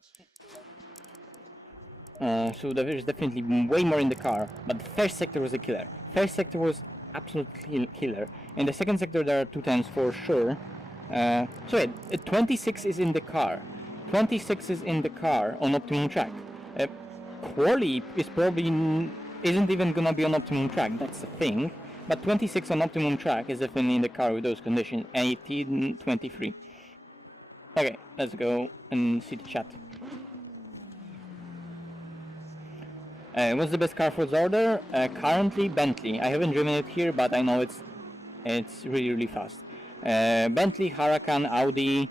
So there's definitely way more in the car, but the first sector was a killer. First sector was absolutely killer. In the second sector there are 2 tenths for sure. So yeah, 26 is in the car. 26 is in the car on optimum track. Quali is probably isn't even gonna be on optimum track, that's the thing. But 26 on optimum track is definitely in the car with those conditions. 18, 23. Okay, let's go and see the chat. What's the best car for Zolder? Currently Bentley. I haven't driven it here, but I know it's really fast. Bentley, Huracan, Audi,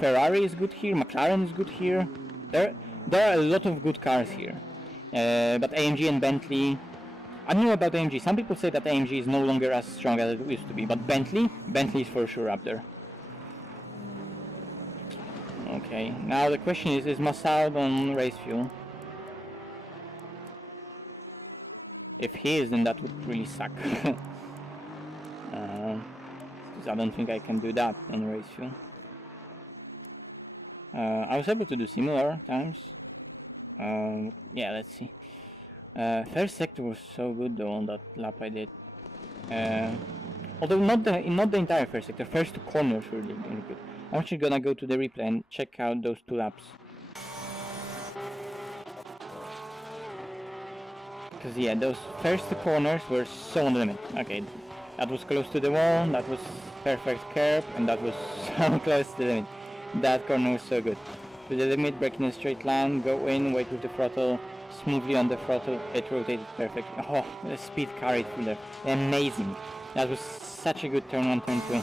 Ferrari is good here, McLaren is good here. There are a lot of good cars here. But AMG and Bentley, I don't know about AMG. Some people say that AMG is no longer as strong as it used to be, but Bentley is for sure up there. Okay, now the question is Massoud on race fuel? If he is, then that would really suck. Because I don't think I can do that on race fuel. I was able to do similar times. Yeah, let's see. First sector was so good though on that lap I did. Although not the entire first sector. First two corners were really good. I'm actually gonna go to the replay and check out those two laps. Because yeah, those first two corners were so on the limit. Okay, that was close to the wall, that was perfect curb, and that was so close to the limit. That corner was so good. To the limit, break in a straight line, go in, wait with the throttle, smoothly on the throttle, it rotated perfectly. Oh, the speed carried through there. Amazing. That was such a good turn 1, turn 2.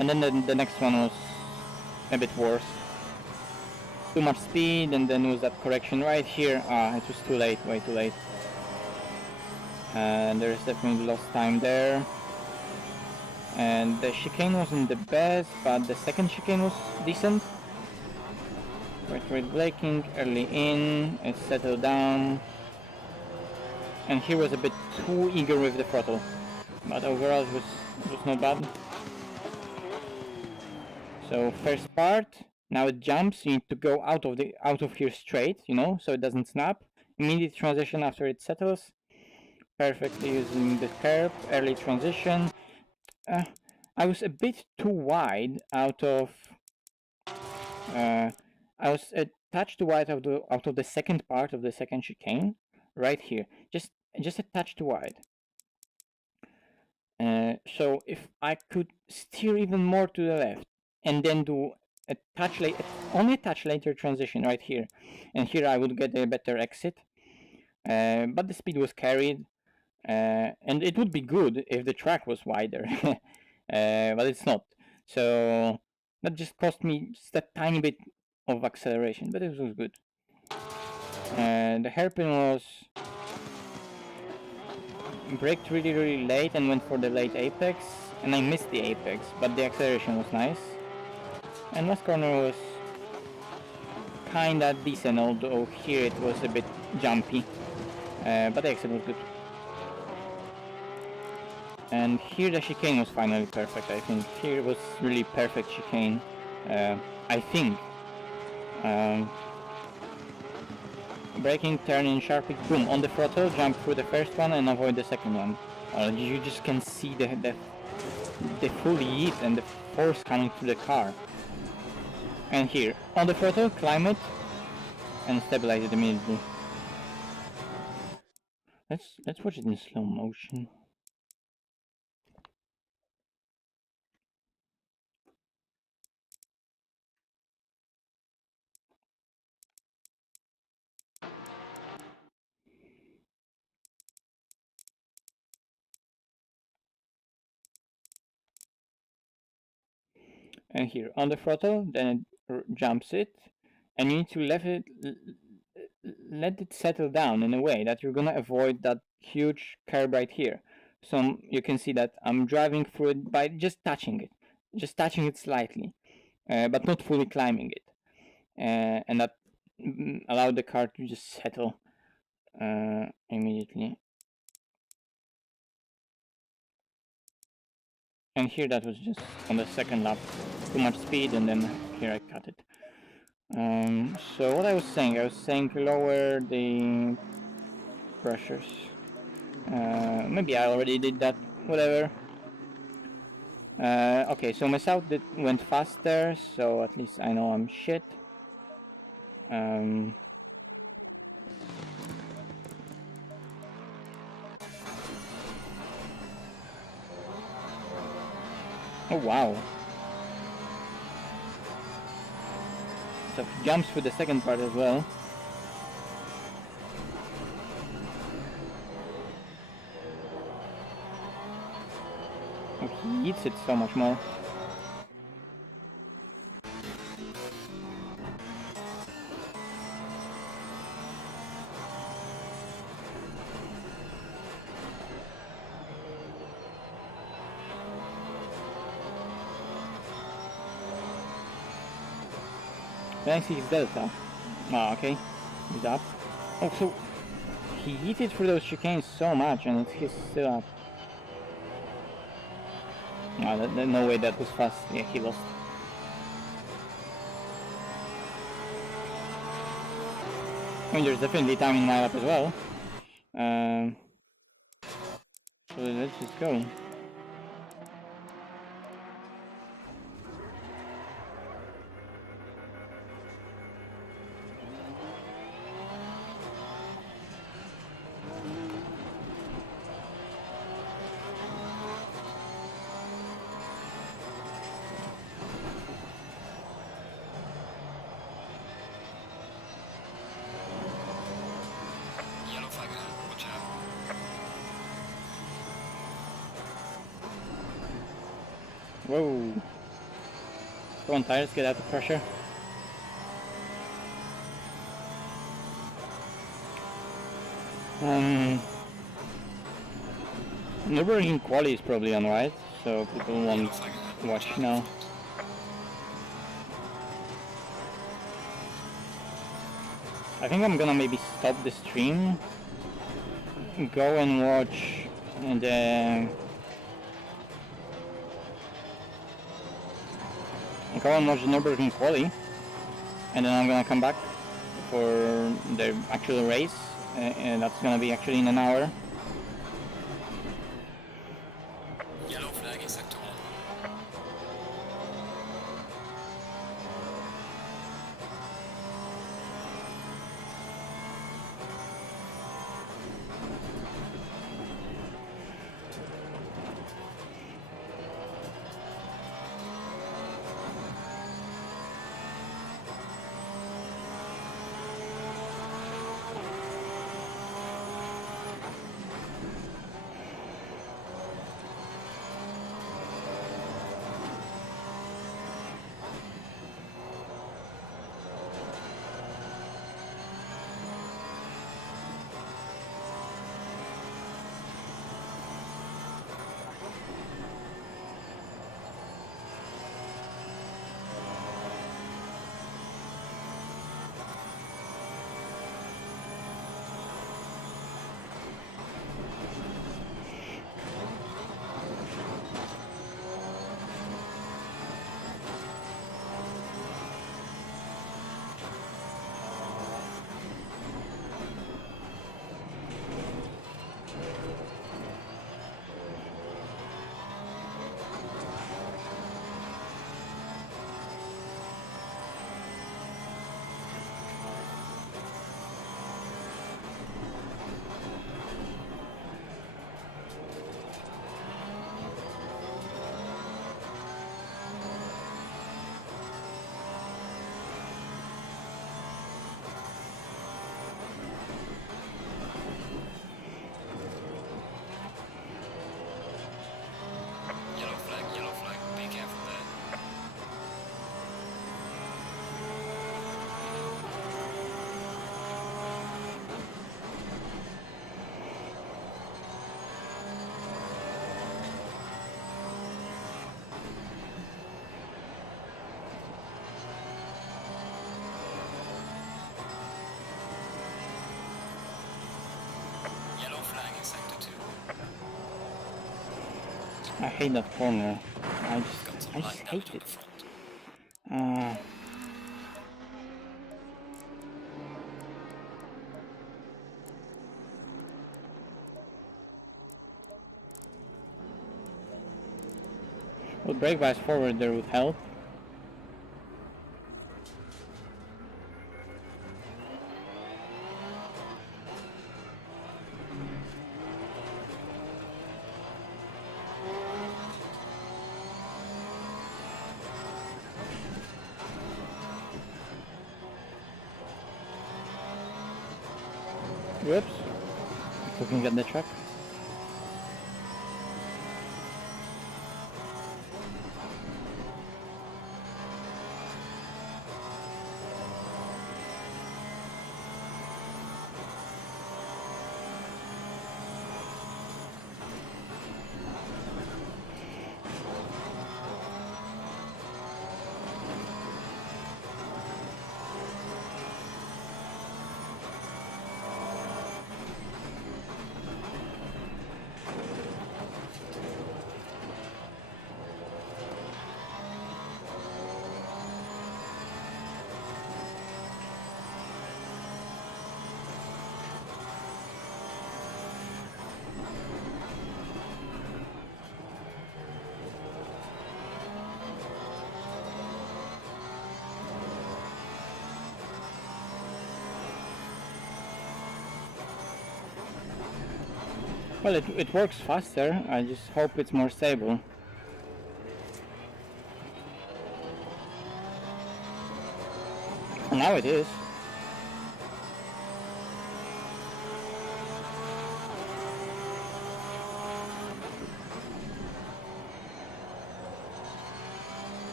And then the next one was a bit worse. Too much speed, and then was that correction right here. It was too late, way too late. And there's definitely lost time there. And the chicane wasn't the best, but the second chicane was decent. Right braking, early in, it settled down. And here was a bit too eager with the throttle. But overall it was not bad. So first part, now it jumps, you need to go out of here straight, you know, so it doesn't snap. Immediate transition after it settles. Perfectly using the curb, early transition. I was a bit too wide out of I was a touch too wide out of the second part of the second chicane, right here. Just a touch too wide. So if I could steer even more to the left, and then do a touch later, only a touch later transition right here, and here I would get a better exit. But the speed was carried, and it would be good if the track was wider, but it's not. So that just cost me just a tiny bit of acceleration, but it was good. The hairpin was braked really late and went for the late apex, and I missed the apex, but the acceleration was nice. And last corner was kinda decent, although here it was a bit jumpy, but the exit was good. And here the chicane was finally perfect, I think. Here was really perfect chicane, I think. Braking, turning sharply, boom, on the throttle, jump through the first one and avoid the second one. You just can see the full heat and the force coming through the car. And here, on the throttle, climb it, and stabilize it immediately. Let's watch it in slow motion. And here, on the throttle, then it jumps it, and you need to let it settle down in a way that you're gonna avoid that huge curb right here. So you can see that I'm driving through it by just touching it slightly, but not fully climbing it, and that allowed the car to just settle immediately. And here that was just on the second lap, too much speed, and then here I cut it. So what I was saying to lower the pressures. Maybe I already did that, whatever. Okay, so my south went faster, so at least I know I'm shit. Oh wow. So jumps for the second part as well. Oh, he eats it so much more. Thanks, he's delta. Oh, okay. He's up. Oh, so he eats it for those chicanes so much, and he's still up. No, no way that was fast. Yeah, he lost. I mean, there's definitely time in my lap as well. So let's just go. Yellow flag ahead, watch out. Whoa. Come on, tires, get out the pressure. Nürburgring quality is probably on, right? So people won't watch now. I think I'm gonna maybe stop the stream, go and watch the Nürburgring quali, and then I'm gonna come back for the actual race, and that's gonna be actually in an hour. Yellow flag in sector 1. Yellow flag, be careful there. Yellow flag in sector 2. I hate that corner. I Got just some light hate damage on it. the front. Would brake bias forward there would help. Whoops. Looking at the truck. Well, it works faster, I just hope it's more stable. Now it is.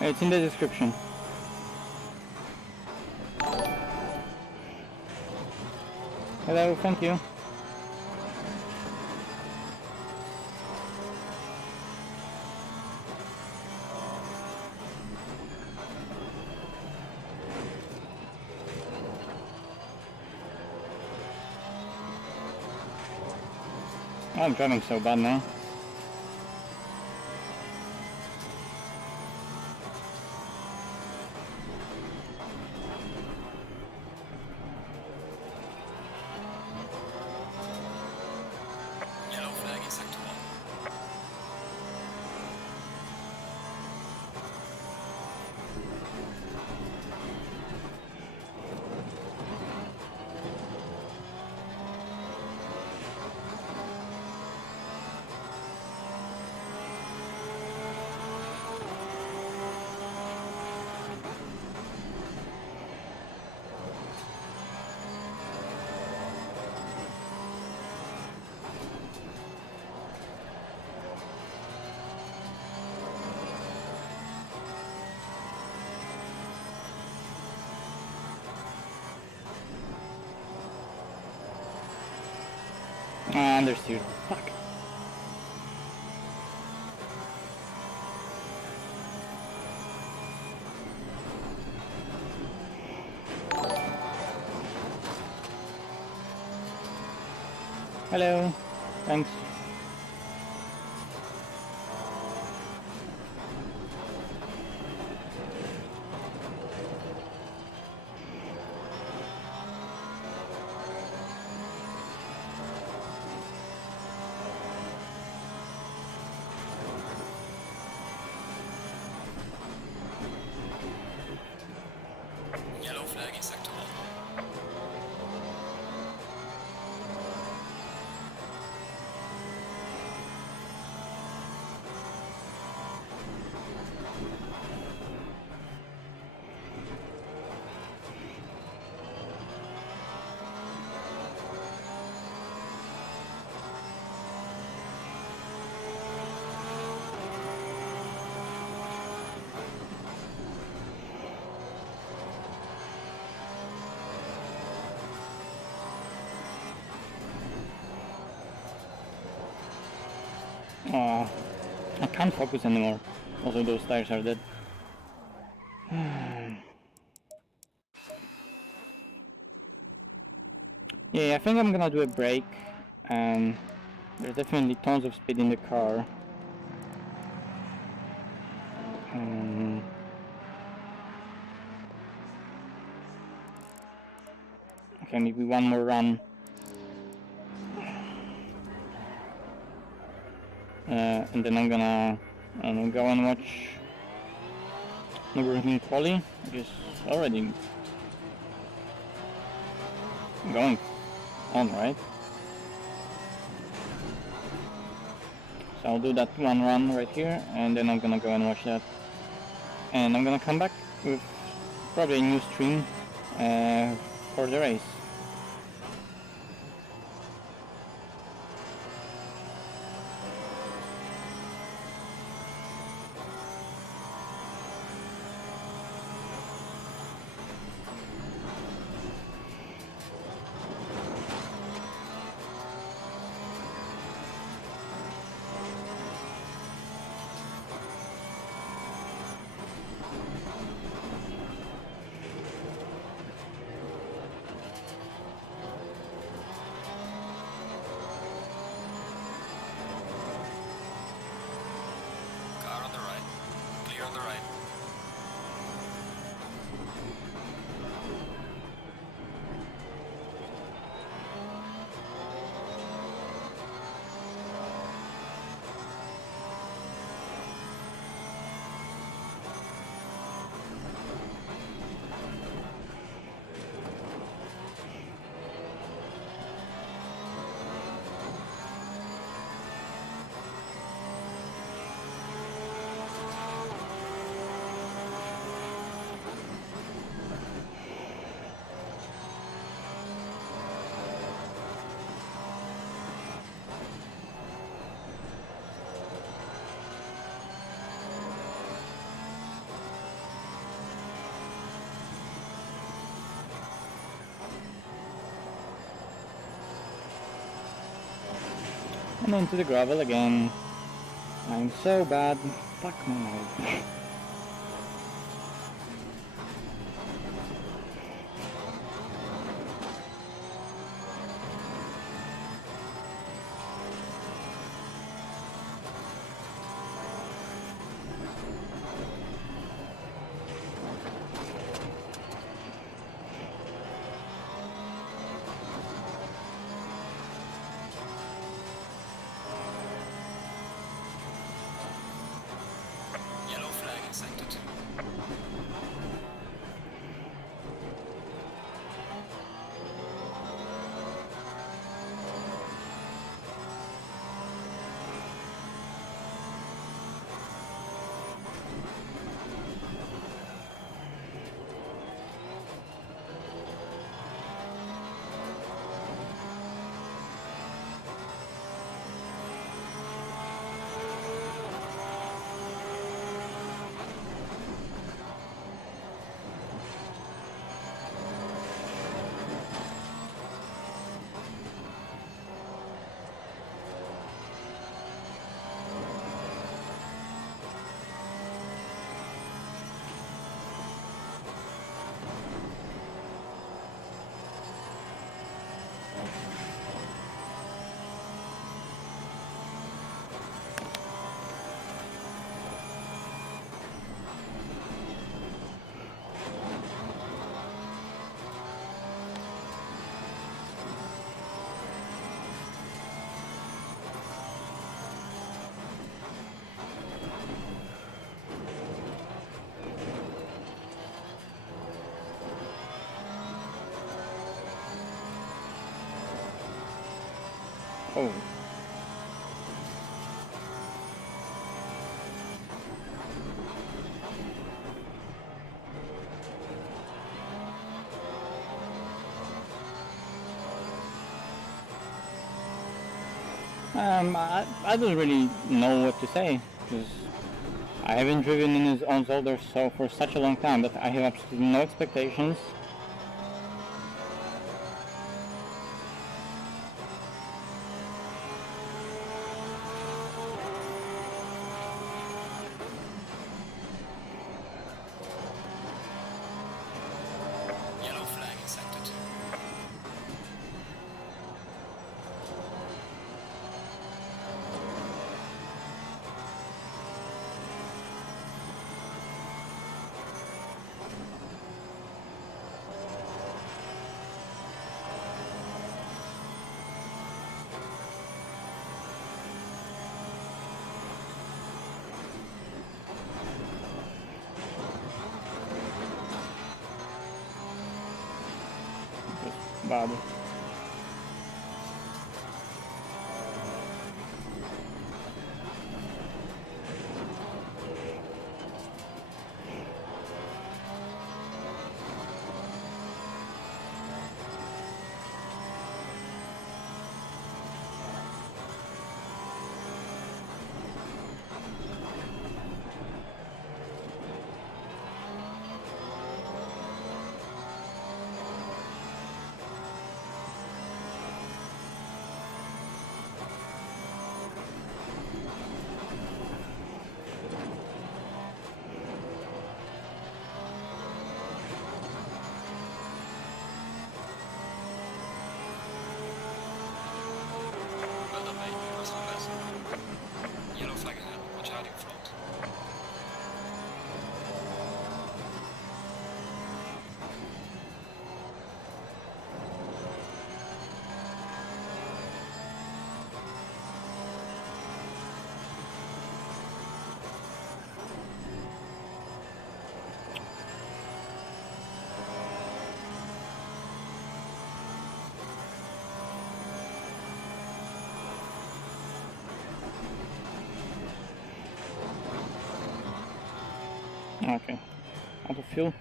It's in the description. Hello, thank you. I'm driving so bad now. Yellow flag in sector 1. Understeer. Fuck. Hello. Thanks. Yellow flag in sector 1. I can't focus anymore. Also, those tires are dead. Yeah, I think I'm gonna do a break. There's definitely tons of speed in the car. Okay, maybe one more run. And then I'm gonna go and watch Nürburgring quali, which is already going on, right? So I'll do that one run right here, and then I'm gonna go and watch that. And I'm gonna come back with probably a new stream for the race. Car on the right. Clear on the right. And into the gravel again. I'm so bad. Fuck my life. Yellow flag in sector 2. Oh. I don't really know what to say, because I haven't driven in his own Zolder so for such a long time, but I have absolutely no expectations. Yellow flag in sector 2. bad. Well done, mate. You was the best. Yellow flag ahead. Watch out in front. Okay, out of fuel.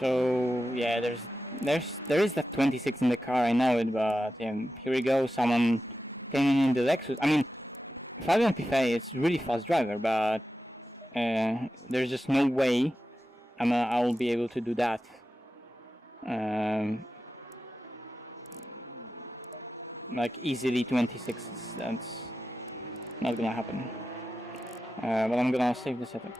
So yeah, there is that 26 in the car. I know it, but here we go. Someone came in the Lexus. I mean, Fabian Pifei, it's really fast driver, but there's just no way I'll be able to do that. Like easily 26. That's not gonna happen. But I'm gonna save the setup.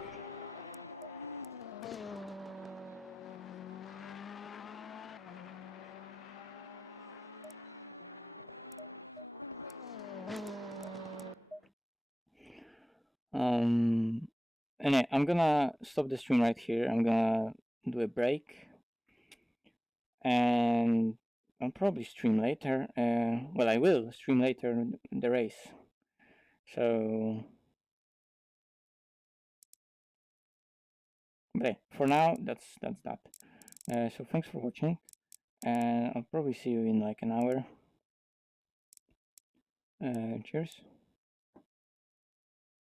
Anyway, I'm gonna stop the stream right here. I'm gonna do a break, and I'll probably stream later. Well, I will stream later the race. So, but for now, that's that. So thanks for watching, and I'll probably see you in like an hour. Cheers.